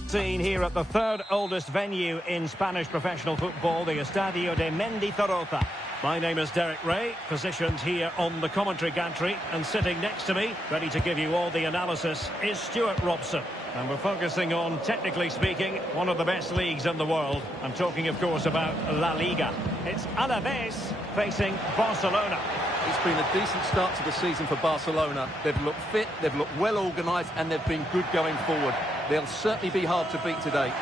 Scene here at the third oldest venue in Spanish professional football, the Estadio de Mendizorroza. My name is Derek Ray, positioned here on the commentary gantry, and sitting next to me, ready to give you all the analysis, is Stuart Robson. And we're focusing on, technically speaking, one of the best leagues in the world. I'm talking, of course, about La Liga. It's Alaves facing Barcelona. It's been a decent start to the season for Barcelona. They've looked fit, they've looked well organised, and they've been good going forward. They'll certainly be hard to beat today.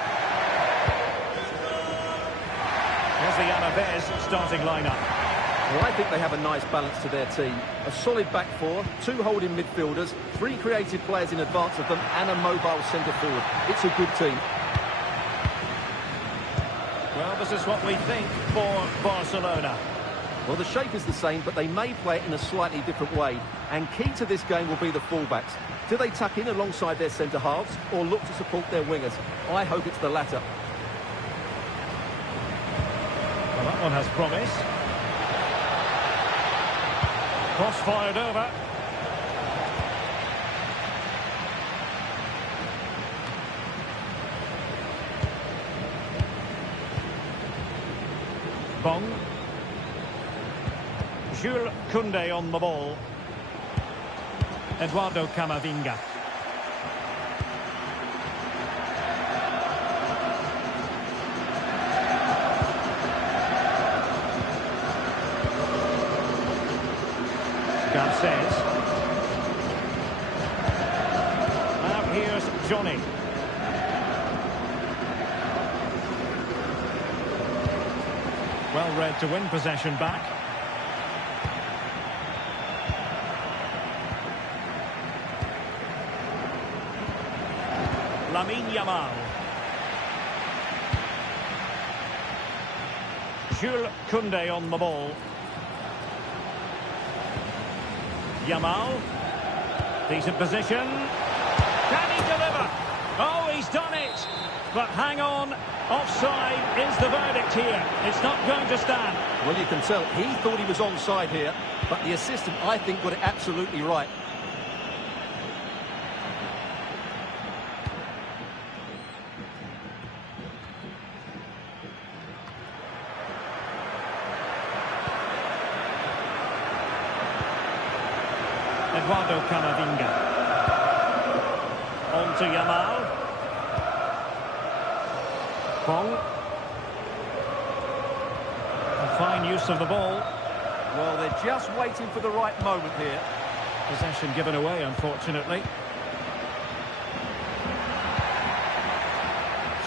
Here's the Alaves starting lineup. Well, I think they have a nice balance to their team. A solid back four, two holding midfielders, three creative players in advance of them, and a mobile centre-forward. It's a good team. Well, this is what we think for Barcelona. Well, the shape is the same, but they may play it in a slightly different way. And key to this game will be the fullbacks. Do they tuck in alongside their centre-halves or look to support their wingers? I hope it's the latter. Well, that one has promise. Cross fired over. Bong. Jules Koundé on the ball. Eduardo Camavinga. Garces. Now here's Johnny. Well read to win possession back. Lamine Yamal. Jules Koundé on the ball. Yamal. Decent position. Can he deliver? Oh, he's done it. But hang on. Offside is the verdict here. It's not going to stand. Well, you can tell he thought he was onside here, but the assistant, I think, got it absolutely right. Eduardo Camavinga. On to Yamal. Bong. A fine use of the ball. Well, they're just waiting for the right moment here. Possession given away, unfortunately.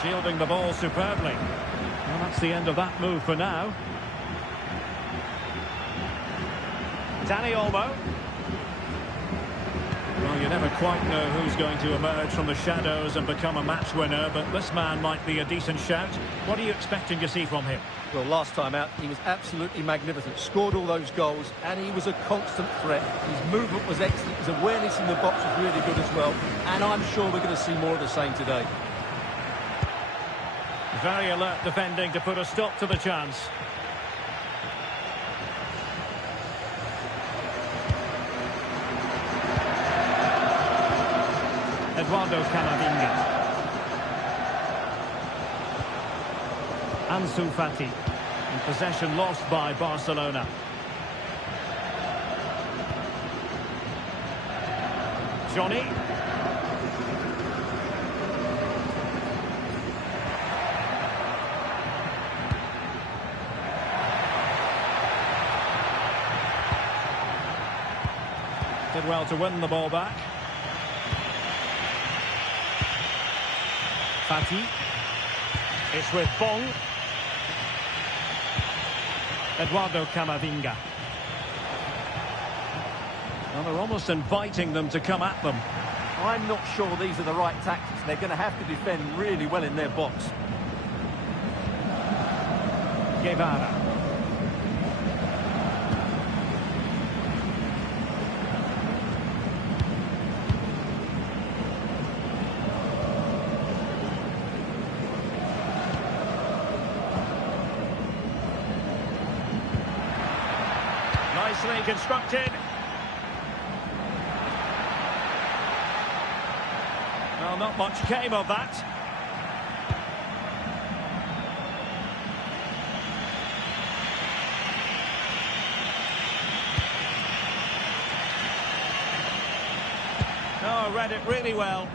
Shielding the ball superbly. Well, that's the end of that move for now. Dani Olmo. Well, you never quite know who's going to emerge from the shadows and become a match winner, but this man might be a decent shout. What are you expecting to see from him? Well, last time out, he was absolutely magnificent. Scored all those goals, and he was a constant threat. His movement was excellent. His awareness in the box was really good as well. And I'm sure we're going to see more of the same today. Very alert defending to put a stop to the chance. Eduardo Camavinga. Ansu Fati. And possession lost by Barcelona. Johnny. Did well to win the ball back. Fati. It's with Bong. Eduardo Camavinga. Well, they're almost inviting them to come at them. I'm not sure these are the right tactics. They're going to have to defend really well in their box. Guevara. Nicely constructed. Well, not much came of that. Oh, read it really well.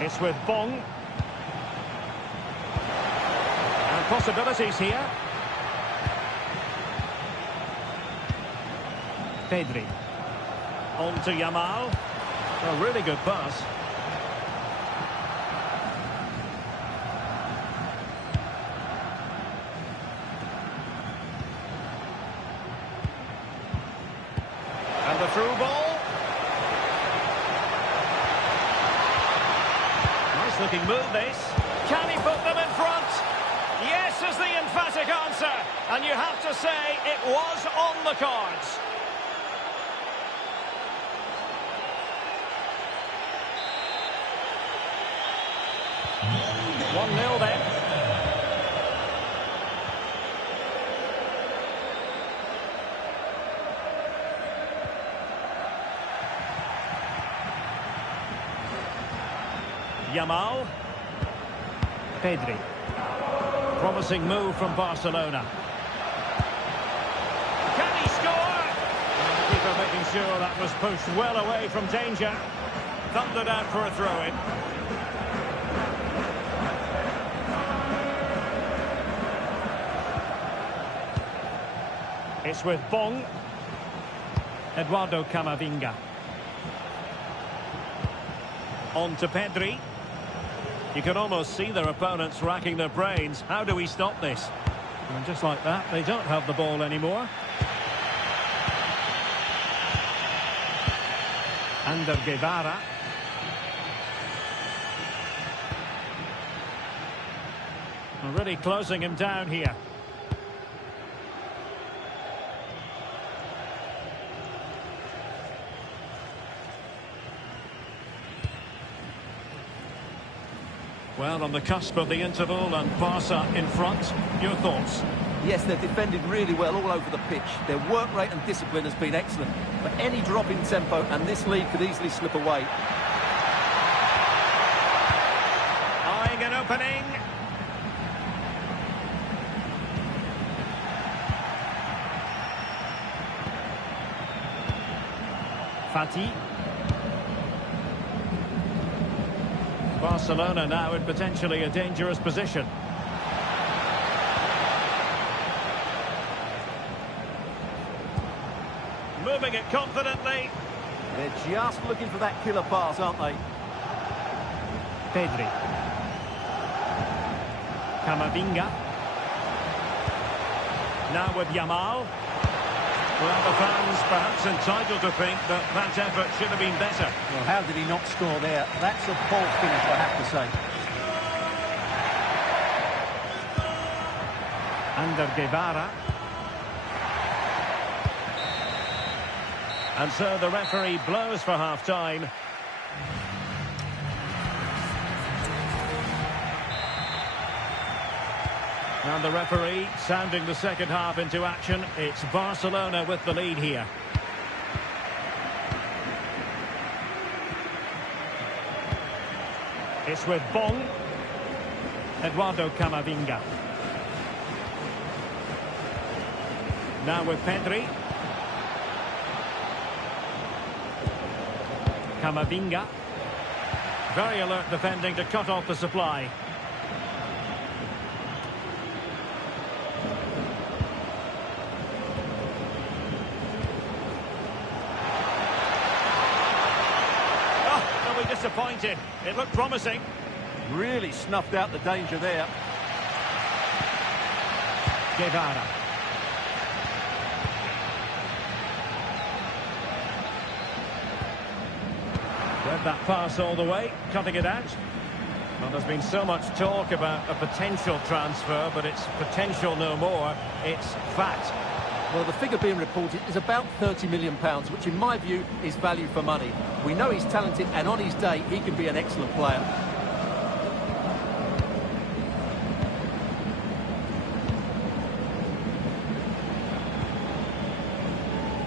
It's with Bong. And possibilities here. Pedri. On to Yamal. A really good pass. And the through ball. Nice looking move this. Can he put them in front? Yes is the emphatic answer. And you have to say it was on the cards. One 0 then. Yamal. Pedri. Promising move from Barcelona. Can he score? The keeper making sure that was pushed well away from danger. Thundered out for a throw-in. It's with Bong. Eduardo Camavinga. On to Pedri. You can almost see their opponents racking their brains. How do we stop this? And just like that, they don't have the ball anymore. Ander Guevara. Really closing him down here. Well, on the cusp of the interval and Barca in front. Your thoughts? Yes, they've defended really well all over the pitch. Their work rate and discipline has been excellent. But any drop in tempo and this lead could easily slip away. Eyeing an opening. Fati. Barcelona now in potentially a dangerous position. Moving it confidently. They're just looking for that killer pass, aren't they? Pedri. Camavinga. Now with Yamal. Well, the fans perhaps entitled to think that that effort should have been better. Well, how did he not score there? That's a poor finish, I have to say. Ander Guevara. And so the referee blows for half-time. And the referee sounding the second half into action. It's Barcelona with the lead here. It's with Bong. Eduardo Camavinga. Now with Pedri. Camavinga. Very alert defending to cut off the supply. Disappointed. It looked promising. Really snuffed out the danger there. Guevara. Read that pass all the way, cutting it out. Well, there's been so much talk about a potential transfer, but it's potential no more. It's fact. Well, the figure being reported is about £30 million, which in my view is value for money. We know he's talented, and on his day, he can be an excellent player.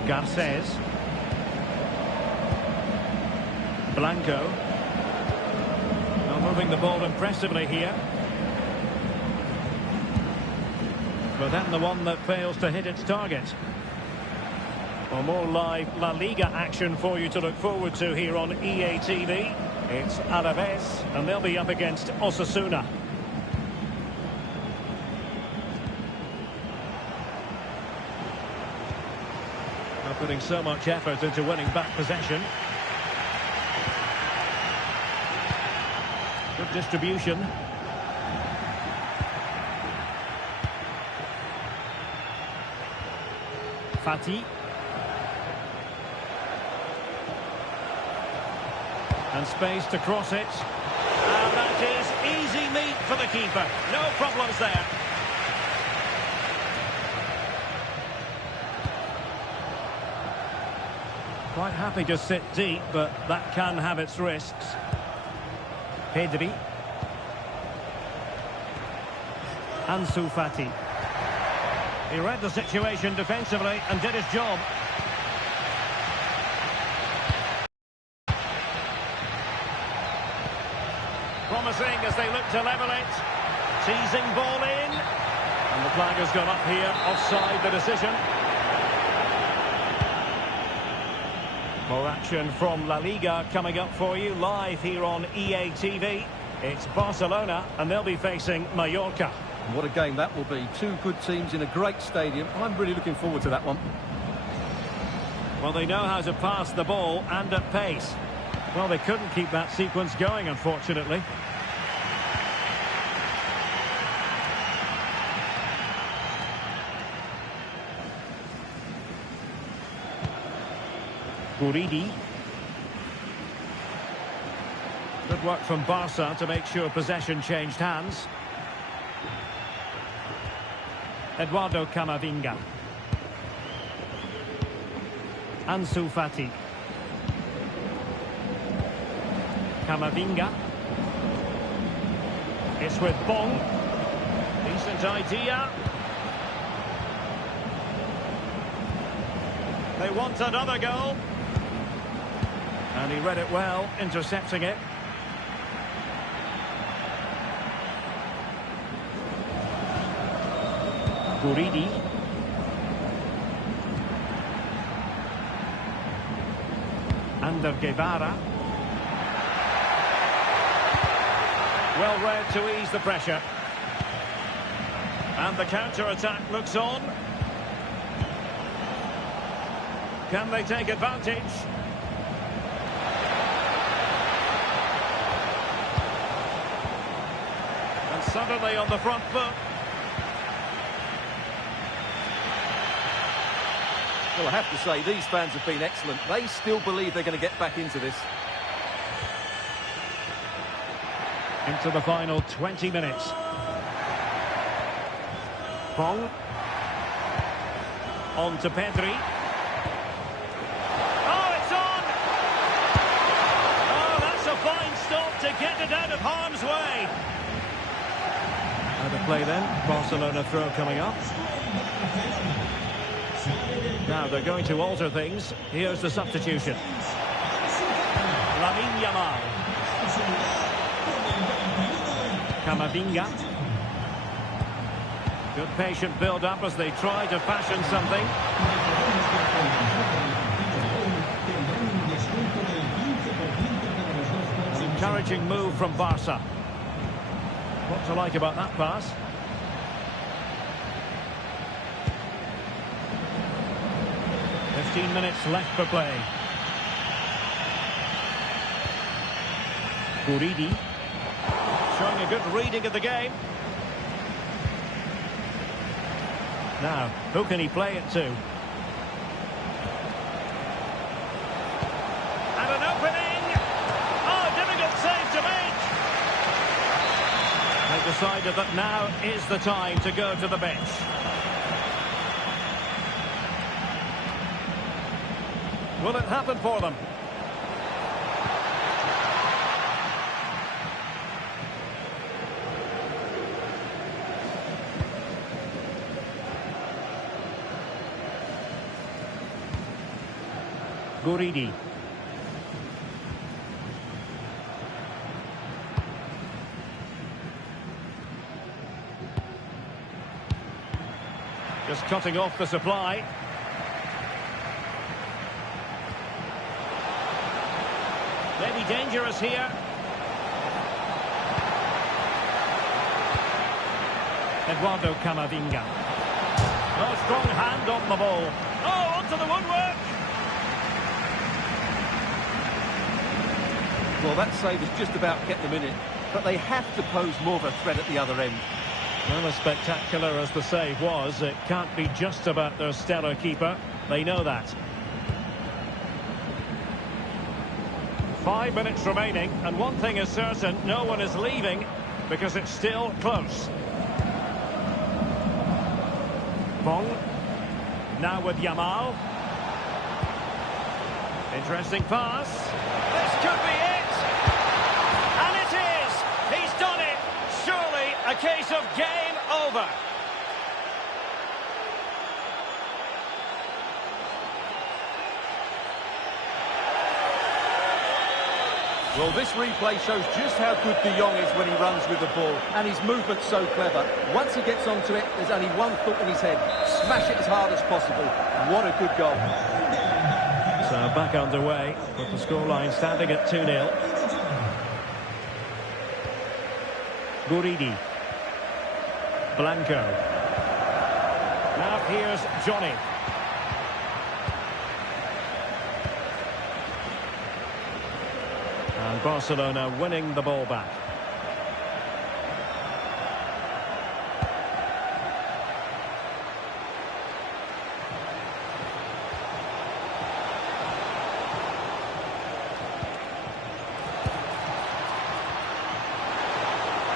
Garces. Blanco. Now moving the ball impressively here. But then the one that fails to hit its target. Well, more live La Liga action for you to look forward to here on EA TV. It's Alaves, and they'll be up against Osasuna. They're putting so much effort into winning back possession. Good distribution. Fati. And space to cross it. And that is easy meat for the keeper. No problems there. Quite happy to sit deep, but that can have its risks. Pedri. Ansu Fati. He read the situation defensively and did his job. Promising as they look to level it. Teasing ball in. And the flag has gone up here, offside the decision. More action from La Liga coming up for you live here on EA TV. It's Barcelona and they'll be facing Mallorca. What a game that will be. Two good teams in a great stadium. I'm really looking forward to that one. Well, they know how to pass the ball and at pace. Well, they couldn't keep that sequence going, unfortunately. Guridi. Good work from Barca to make sure possession changed hands. Eduardo Camavinga. Ansu Fati. Camavinga. It's with Bong. Decent idea. They want another goal. And he read it well, intercepting it. Guridi. Ander Guevara. Well read to ease the pressure. And the counter-attack looks on. Can they take advantage? And suddenly on the front foot. Well, I have to say, these fans have been excellent. They still believe they're going to get back into this. Into the final 20 minutes. Bong. On to Pedri. Oh, it's on! Oh, that's a fine stop to get it out of harm's way. Out of play then. Barcelona throw coming up. Now they're going to alter things. Here's the substitution. Lamine Yamal. Camavinga. Good patient build-up as they try to fashion something. An encouraging move from Barca. What to like about that pass? Minutes left for play. Guridi showing a good reading of the game. Now, who can he play it to? And an opening! Oh, difficult save to make! They decided that now is the time to go to the bench. Will it happen for them? Guridi. Just cutting off the supply. Maybe dangerous here. Eduardo Camavinga. Oh, strong hand on the ball. Oh, onto the woodwork. Well, that save has just about kept them in it, but they have to pose more of a threat at the other end. Well, as spectacular as the save was, it can't be just about their stellar keeper. They know that. 5 minutes remaining, and one thing is certain, no one is leaving because it's still close. Bong. Now with Yamal. Interesting pass. This could be it! And it is! He's done it! Surely a case of game over. Well, this replay shows just how good De Jong is when he runs with the ball, and his movement's so clever. Once he gets onto it, there's only one thought in his head: smash it as hard as possible. What a good goal. So back underway, with the scoreline standing at 2-0. Guridi. Blanco. Now here's Johnny. And Barcelona winning the ball back.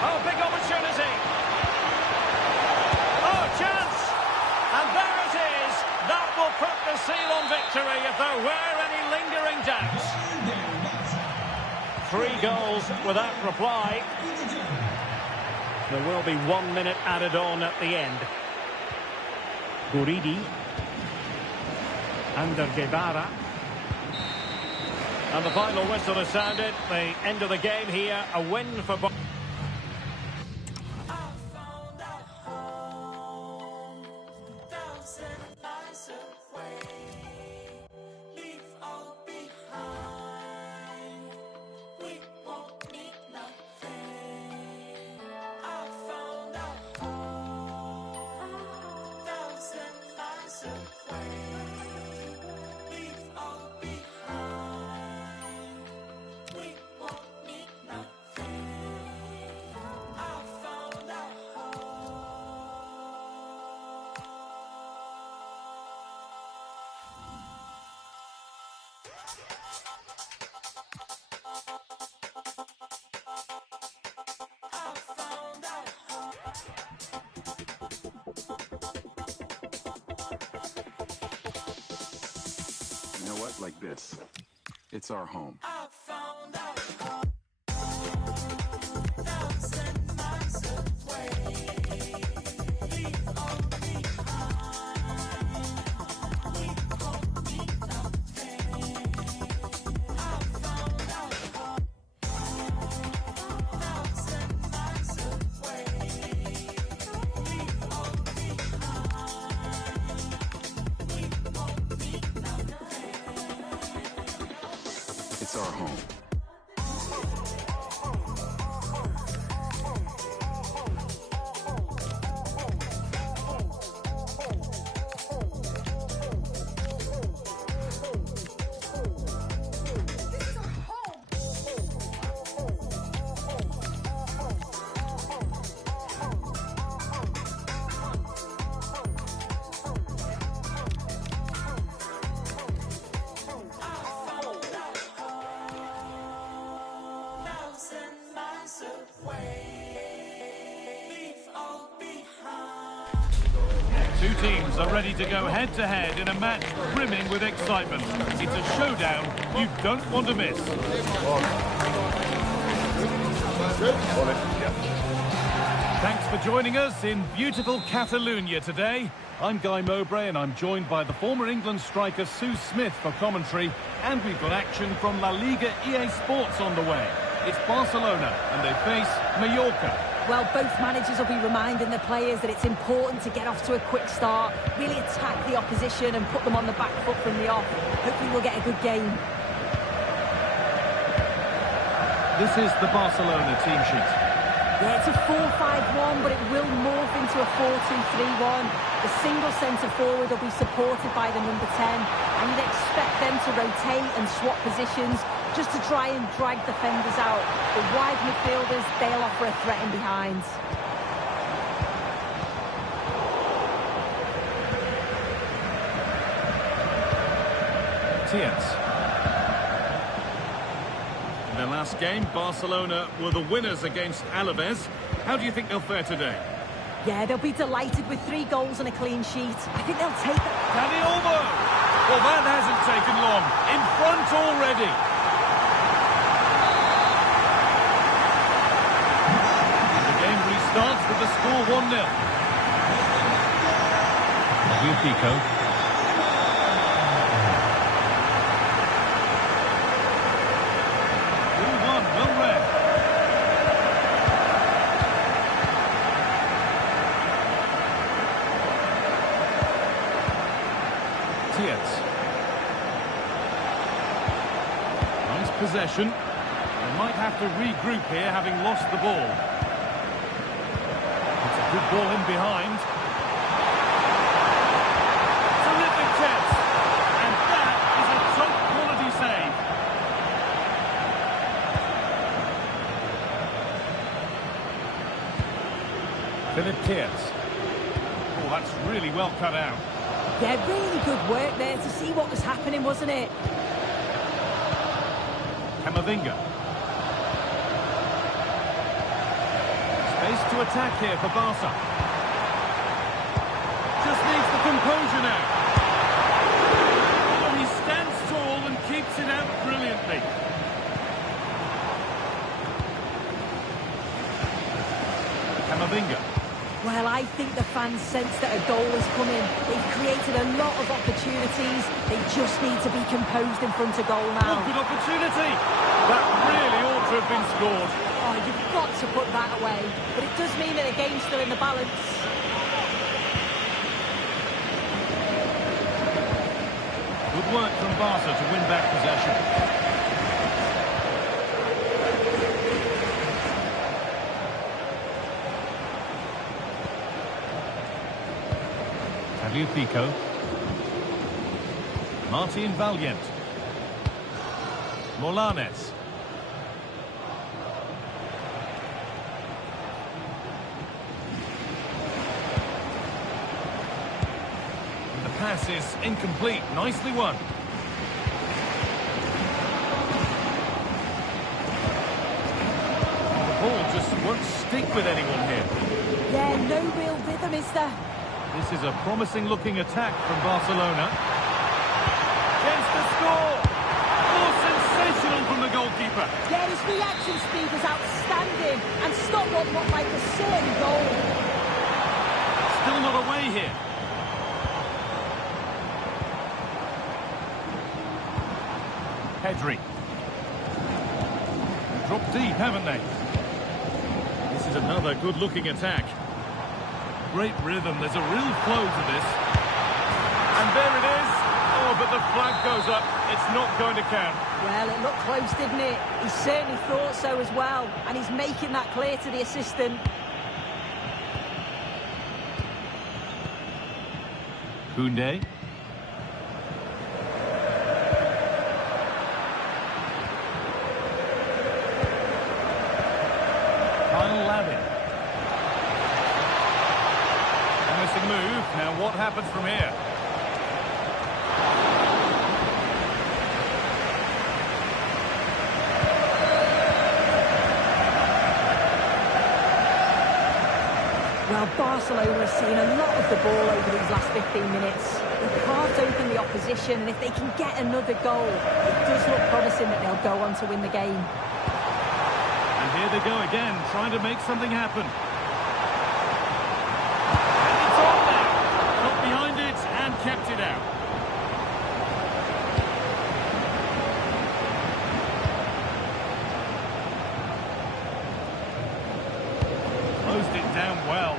Oh, big opportunity. Oh, chance. And there it is. That will put the seal on victory if there were any lingering doubts. 3 goals without reply. There will be 1 minute added on at the end. Guridi. Ander Guevara. And the final whistle has sounded. The end of the game here. A win for Barcelona. You know what? Like this. It's our home. It's our home. Two teams are ready to go head-to-head in a match brimming with excitement. It's a showdown you don't want to miss. Thanks for joining us in beautiful Catalonia today. I'm Guy Mowbray and I'm joined by the former England striker Sue Smith for commentary. And we've got action from La Liga EA Sports on the way. It's Barcelona and they face Mallorca. Well, both managers will be reminding their players that it's important to get off to a quick start, really attack the opposition and put them on the back foot from the off. Hopefully we'll get a good game. This is the Barcelona team sheet. Yeah, it's a 4-5-1, but it will morph into a 4-2-3-1. The single centre forward will be supported by the number 10, and you'd expect them to rotate and swap positions just to try and drag defenders out. The wide midfielders, they'll offer a threat in behind. Tiets. In their last game, Barcelona were the winners against Alaves. How do you think they'll fare today? Yeah, they'll be delighted with 3 goals and a clean sheet. I think they'll take it. Dani Olmo! Well, that hasn't taken long. In front already. The game restarts with the score 1-0. Pico. 2-1, well read. Tiets. Nice possession. They might have to regroup here, having lost the ball. It's a Good ball in behind. Terrific chance. And that is a top-quality save. Philip Kearns. Oh, that's really well cut out. Yeah, really good work there to see what was happening, wasn't it? Camavinga. Space to attack here for Barca. Just needs the composure now. Oh, he stands tall and keeps it out brilliantly. Camavinga. Well, I think the fans sense that a goal is coming. They've created a lot of opportunities. They just need to be composed in front of goal now. Oh, good opportunity. That really ought to have been scored. Oh, you've got to put that away. But it does mean that the game's still in the balance. Good work from Barca to win back possession. Pico. Martin Valiant. Molanes. The pass is incomplete. Nicely won. The ball just won't stick with anyone here. Yeah, no real rhythm, is there? This is a promising-looking attack from Barcelona. Chance to score! Oh, sensational from the goalkeeper. Yeah, his reaction speed was outstanding and stopped what looked like a certain goal. Still not away here. Pedri. Dropped deep, haven't they? This is another good-looking attack. Great rhythm, there's a real flow to this. And there it is. Oh, but the flag goes up. It's not going to count. Well, it looked close, didn't it? He certainly thought so as well. And he's making that clear to the assistant. Koundé. Kyle Lavin. Move. Now what happens from here? Well, Barcelona are seeing a lot of the ball over these last 15 minutes. They can't open the opposition, and if they can get another goal, it does look promising that they'll go on to win the game. And here they go again, trying to make something happen. Kept it out. Closed it down well.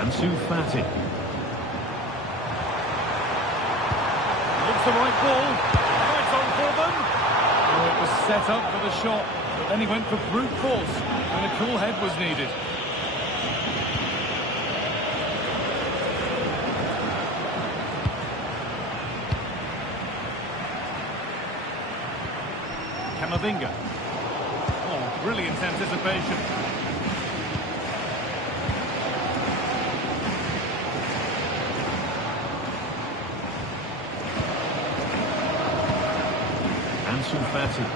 Ansu Fati. Looks the right ball. Right on for them. Oh, it was set up for the shot, but then he went for brute force when a cool head was needed. Camavinga. Oh, brilliant anticipation. Ansu Fati.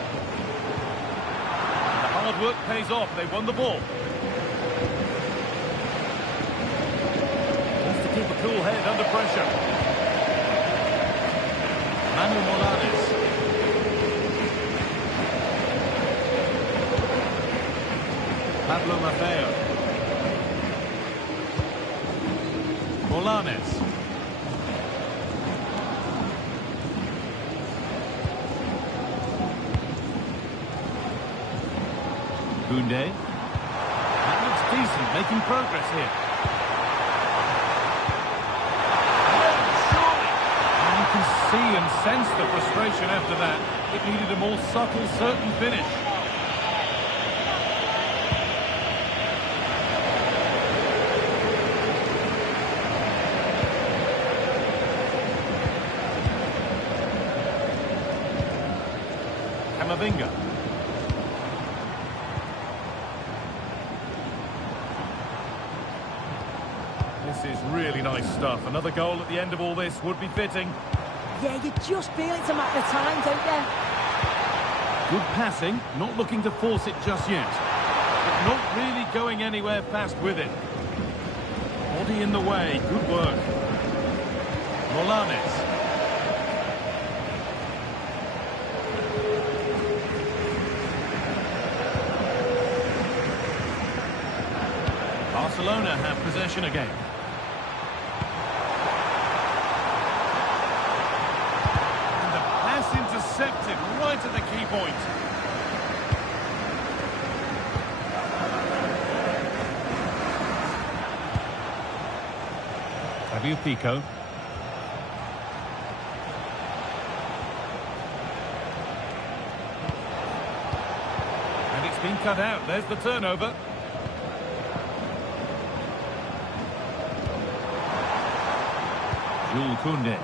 The hard work pays off. They won the ball. Wants to keep a cool head under pressure. Manu Molanes. Pablo Maffeo. Molanes. Koundé. That looks decent, making progress here. Surely. And you can see and sense the frustration after that. It needed a more subtle, certain finish. Camavinga. This is really nice stuff. Another goal at the end of all this would be fitting. Yeah, you just feel it's a matter of time, don't you? Good passing, not looking to force it just yet. But not really going anywhere fast with it. Body in the way, good work. Molanes. Barcelona have possession again. And the pass intercepted right at the key point. Fabio Pico. And it's been cut out. There's the turnover. Jules Koundé.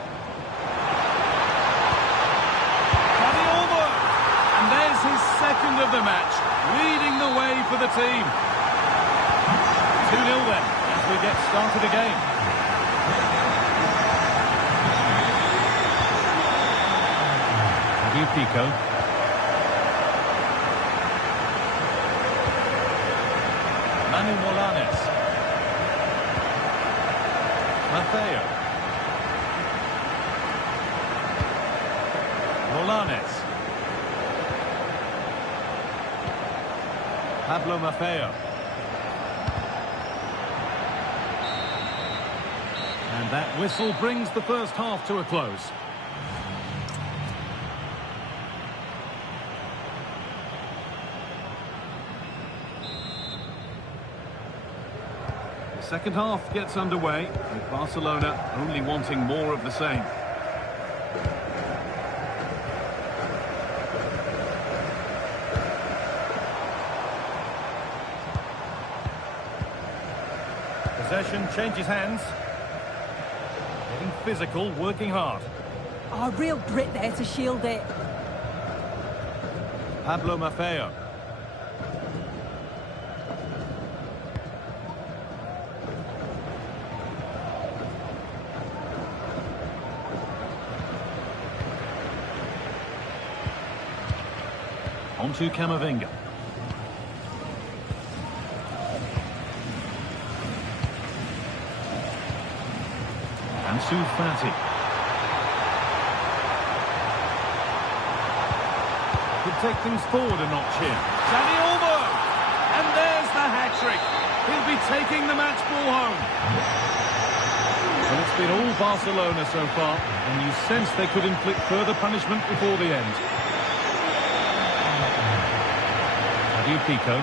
And there's his second of the match, leading the way for the team. 2-0 then, as we get started again. Fabio Pico. Manu Molanes. Matteo. Molanes. Pablo Maffeo. And that whistle brings the first half to a close. The second half gets underway, with Barcelona only wanting more of the same. Possession changes hands. Getting physical, working hard. Oh, real grit there to shield it. Pablo Maffeo. On to Camavinga. Ansu Fati. Could take things forward a notch here. Dani Olmo! And there's the hat-trick. He'll be taking the match ball home. Well, it's been all Barcelona so far, and you sense they could inflict further punishment before the end. Fabio Pico.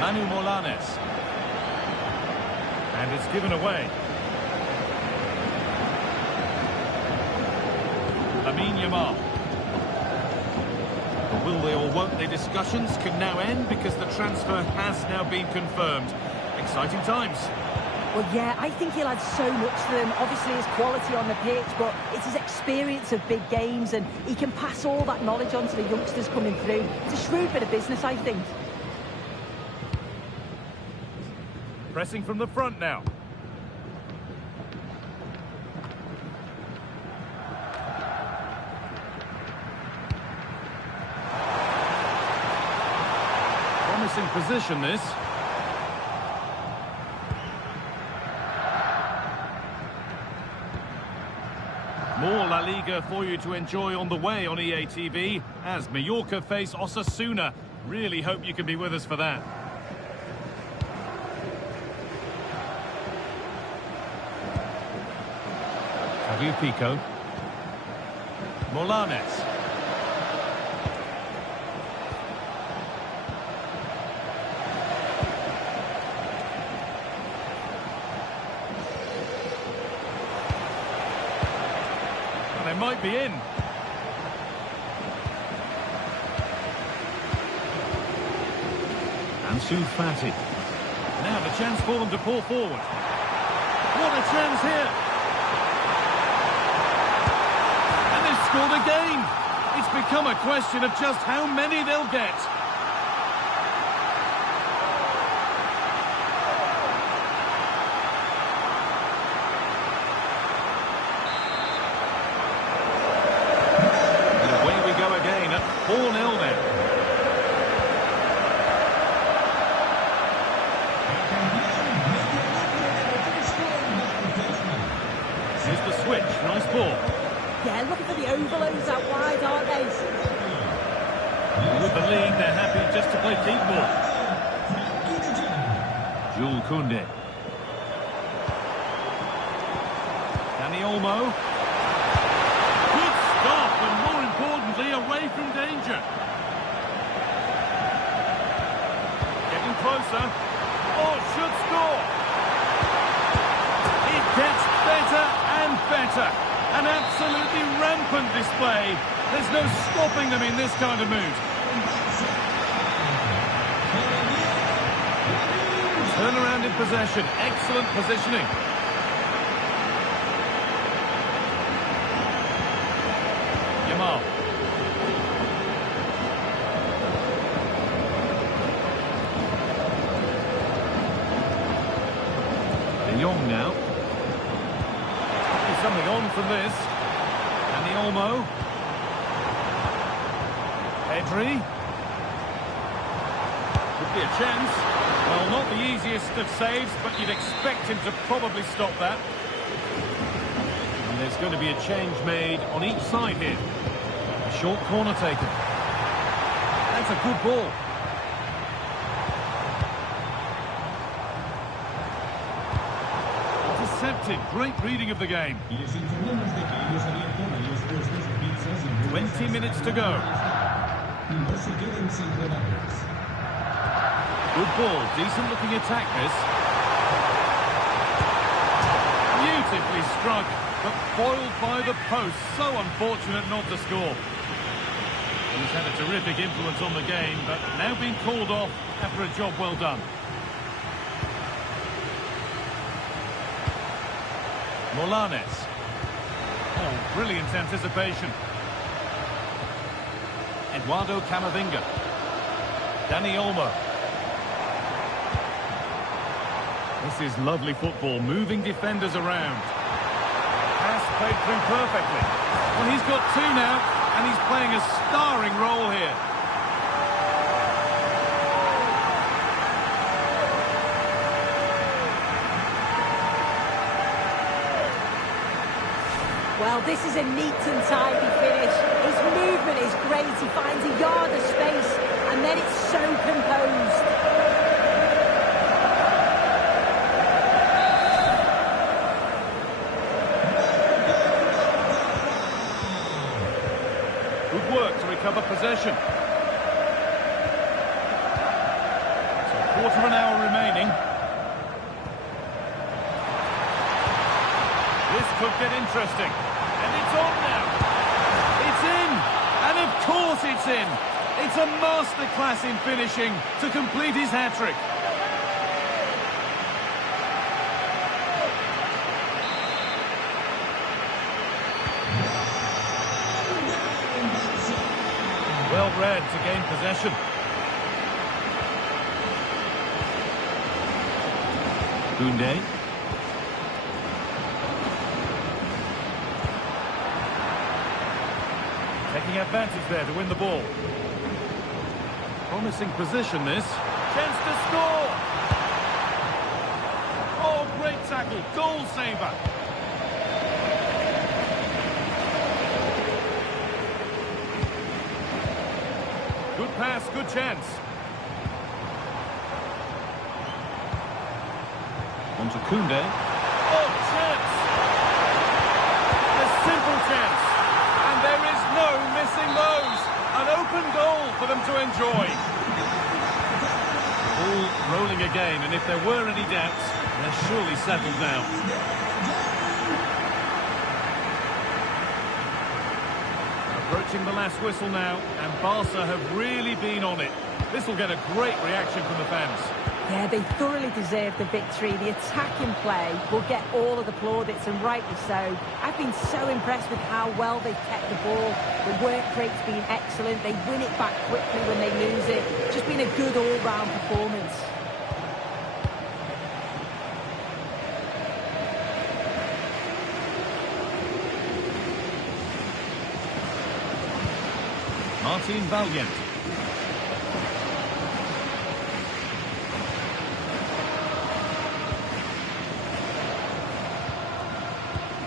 Manu Molanes. And it's given away. Lamine Yamal. The will they or won't they discussions can now end because the transfer has now been confirmed. Exciting times. Well, yeah, I think he'll add so much to them. Obviously, his quality on the pitch, but it's his experience of big games, and he can pass all that knowledge on to the youngsters coming through. It's a shrewd bit of business, I think. Pressing from the front now. Promising position, this. More La Liga for you to enjoy on the way on EA TV as Mallorca face Osasuna. Really hope you can be with us for that. Fabio Pico. Molanes. And they might be in. Ansu Fati. Now the chance for them to pull forward. What a chance here. And they've scored again. It's become a question of just how many they'll get. And away we go again at 4-0 now. Here's the switch. Nice ball. Yeah, looking for the overloads out wide, aren't they? With the lead, they're happy just to play deep ball. Jules Koundé. Dani Olmo. Good stop, and more importantly, away from danger. Getting closer. Oh, should score. It gets better and better. An absolutely rampant display. There's no stopping them in this kind of mood. Turn around in possession. Excellent positioning. Yamal. De Jong now. Something on from this. Dani Olmo. Pedri. Could be a chance. Well, not the easiest of saves, but you'd expect him to probably stop that. And there's going to be a change made on each side here. A short corner taken. That's a good ball. Intercepted. Great reading of the game. 20 minutes to go. Good ball. Decent looking attack this. Beautifully struck, but foiled by the post. So unfortunate not to score. He's had a terrific influence on the game, but now being called off after a job well done. Molanes. Oh, brilliant anticipation. Eduardo Camavinga. Dani Olmo. This is lovely football, moving defenders around. Pass played through perfectly. Well, he's got two now, and he's playing a starring role here. Well, this is a neat and tidy finish. His movement is great. He finds a yard of space, and then it's so composed. Good work to recover possession. So a quarter of an hour remaining. This could get interesting. And it's on now. It's in. And of course it's in. It's a masterclass in finishing to complete his hat-trick. Well read to gain possession. Koundé. Taking advantage there to win the ball. Promising position this. Chance to score! Oh, great tackle. Goal saver. Good pass, good chance. On to Koundé. Oh, chance! A simple chance. And there is no missing those. An open goal for them to enjoy. Ball rolling again, and if there were any doubts, they're surely settled now. Approaching the last whistle now, and Barca have really been on it. This will get a great reaction from the fans. Yeah, they thoroughly deserved the victory. The attacking play will get all of the plaudits, and rightly so. I've been so impressed with how well they've kept the ball. The work rate's been excellent. They win it back quickly when they lose it. Just been a good all-round performance. Martin Valiant.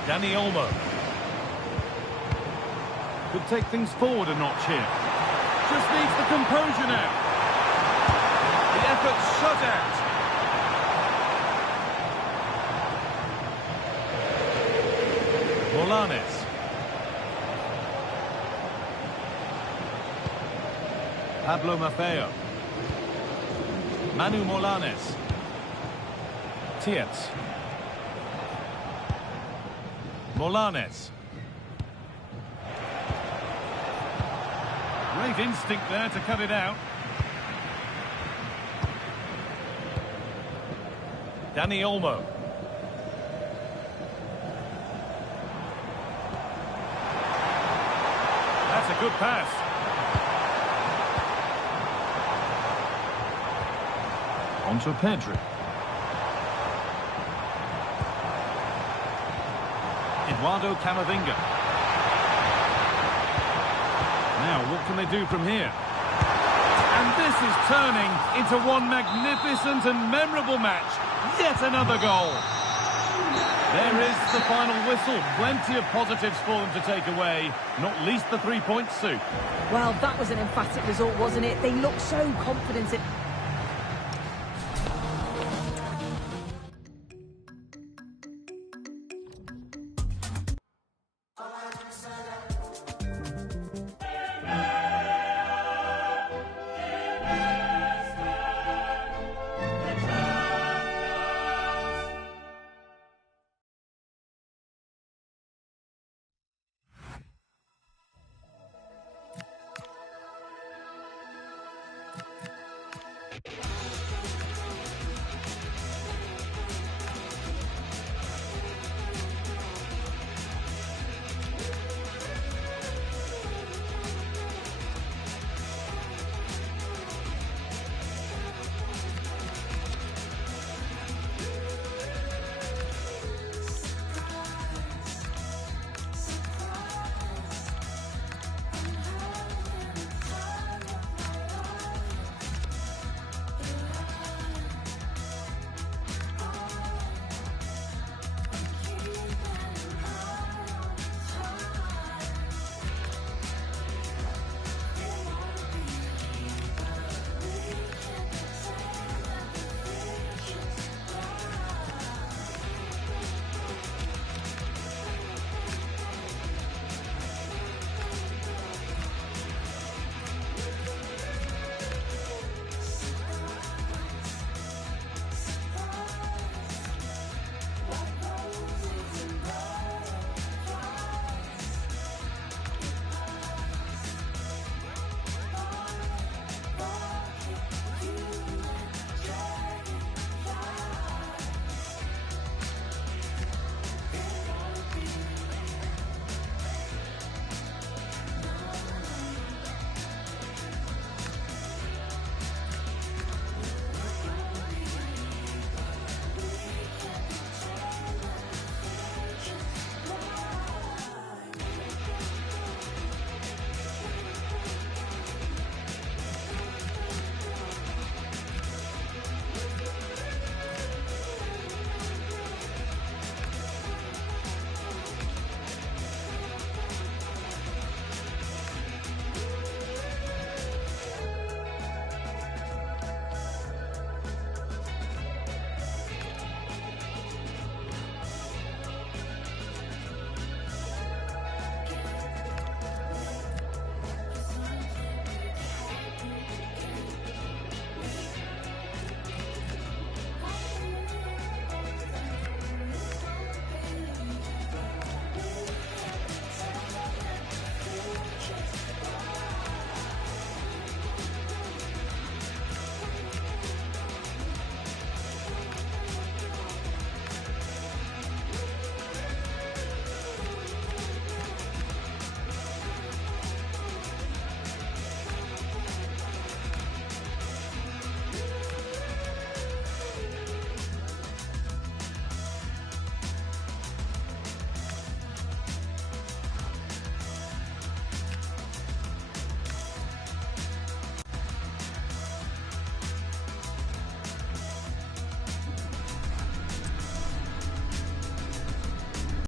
Danny Olmo. Could take things forward a notch here. Just needs the composure now. The effort shut out. Molanes. Pablo Maffeo. Manu Molanes. Tietz. Molanes. Great instinct there to cut it out. Danny Olmo. That's a good pass. On to Pedri. Eduardo Camavinga. Now, what can they do from here? And this is turning into one magnificent and memorable match. Yet another goal. There is the final whistle. Plenty of positives for them to take away, not least the 3 points, Sue. Well, that was an emphatic result, wasn't it? They looked so confident.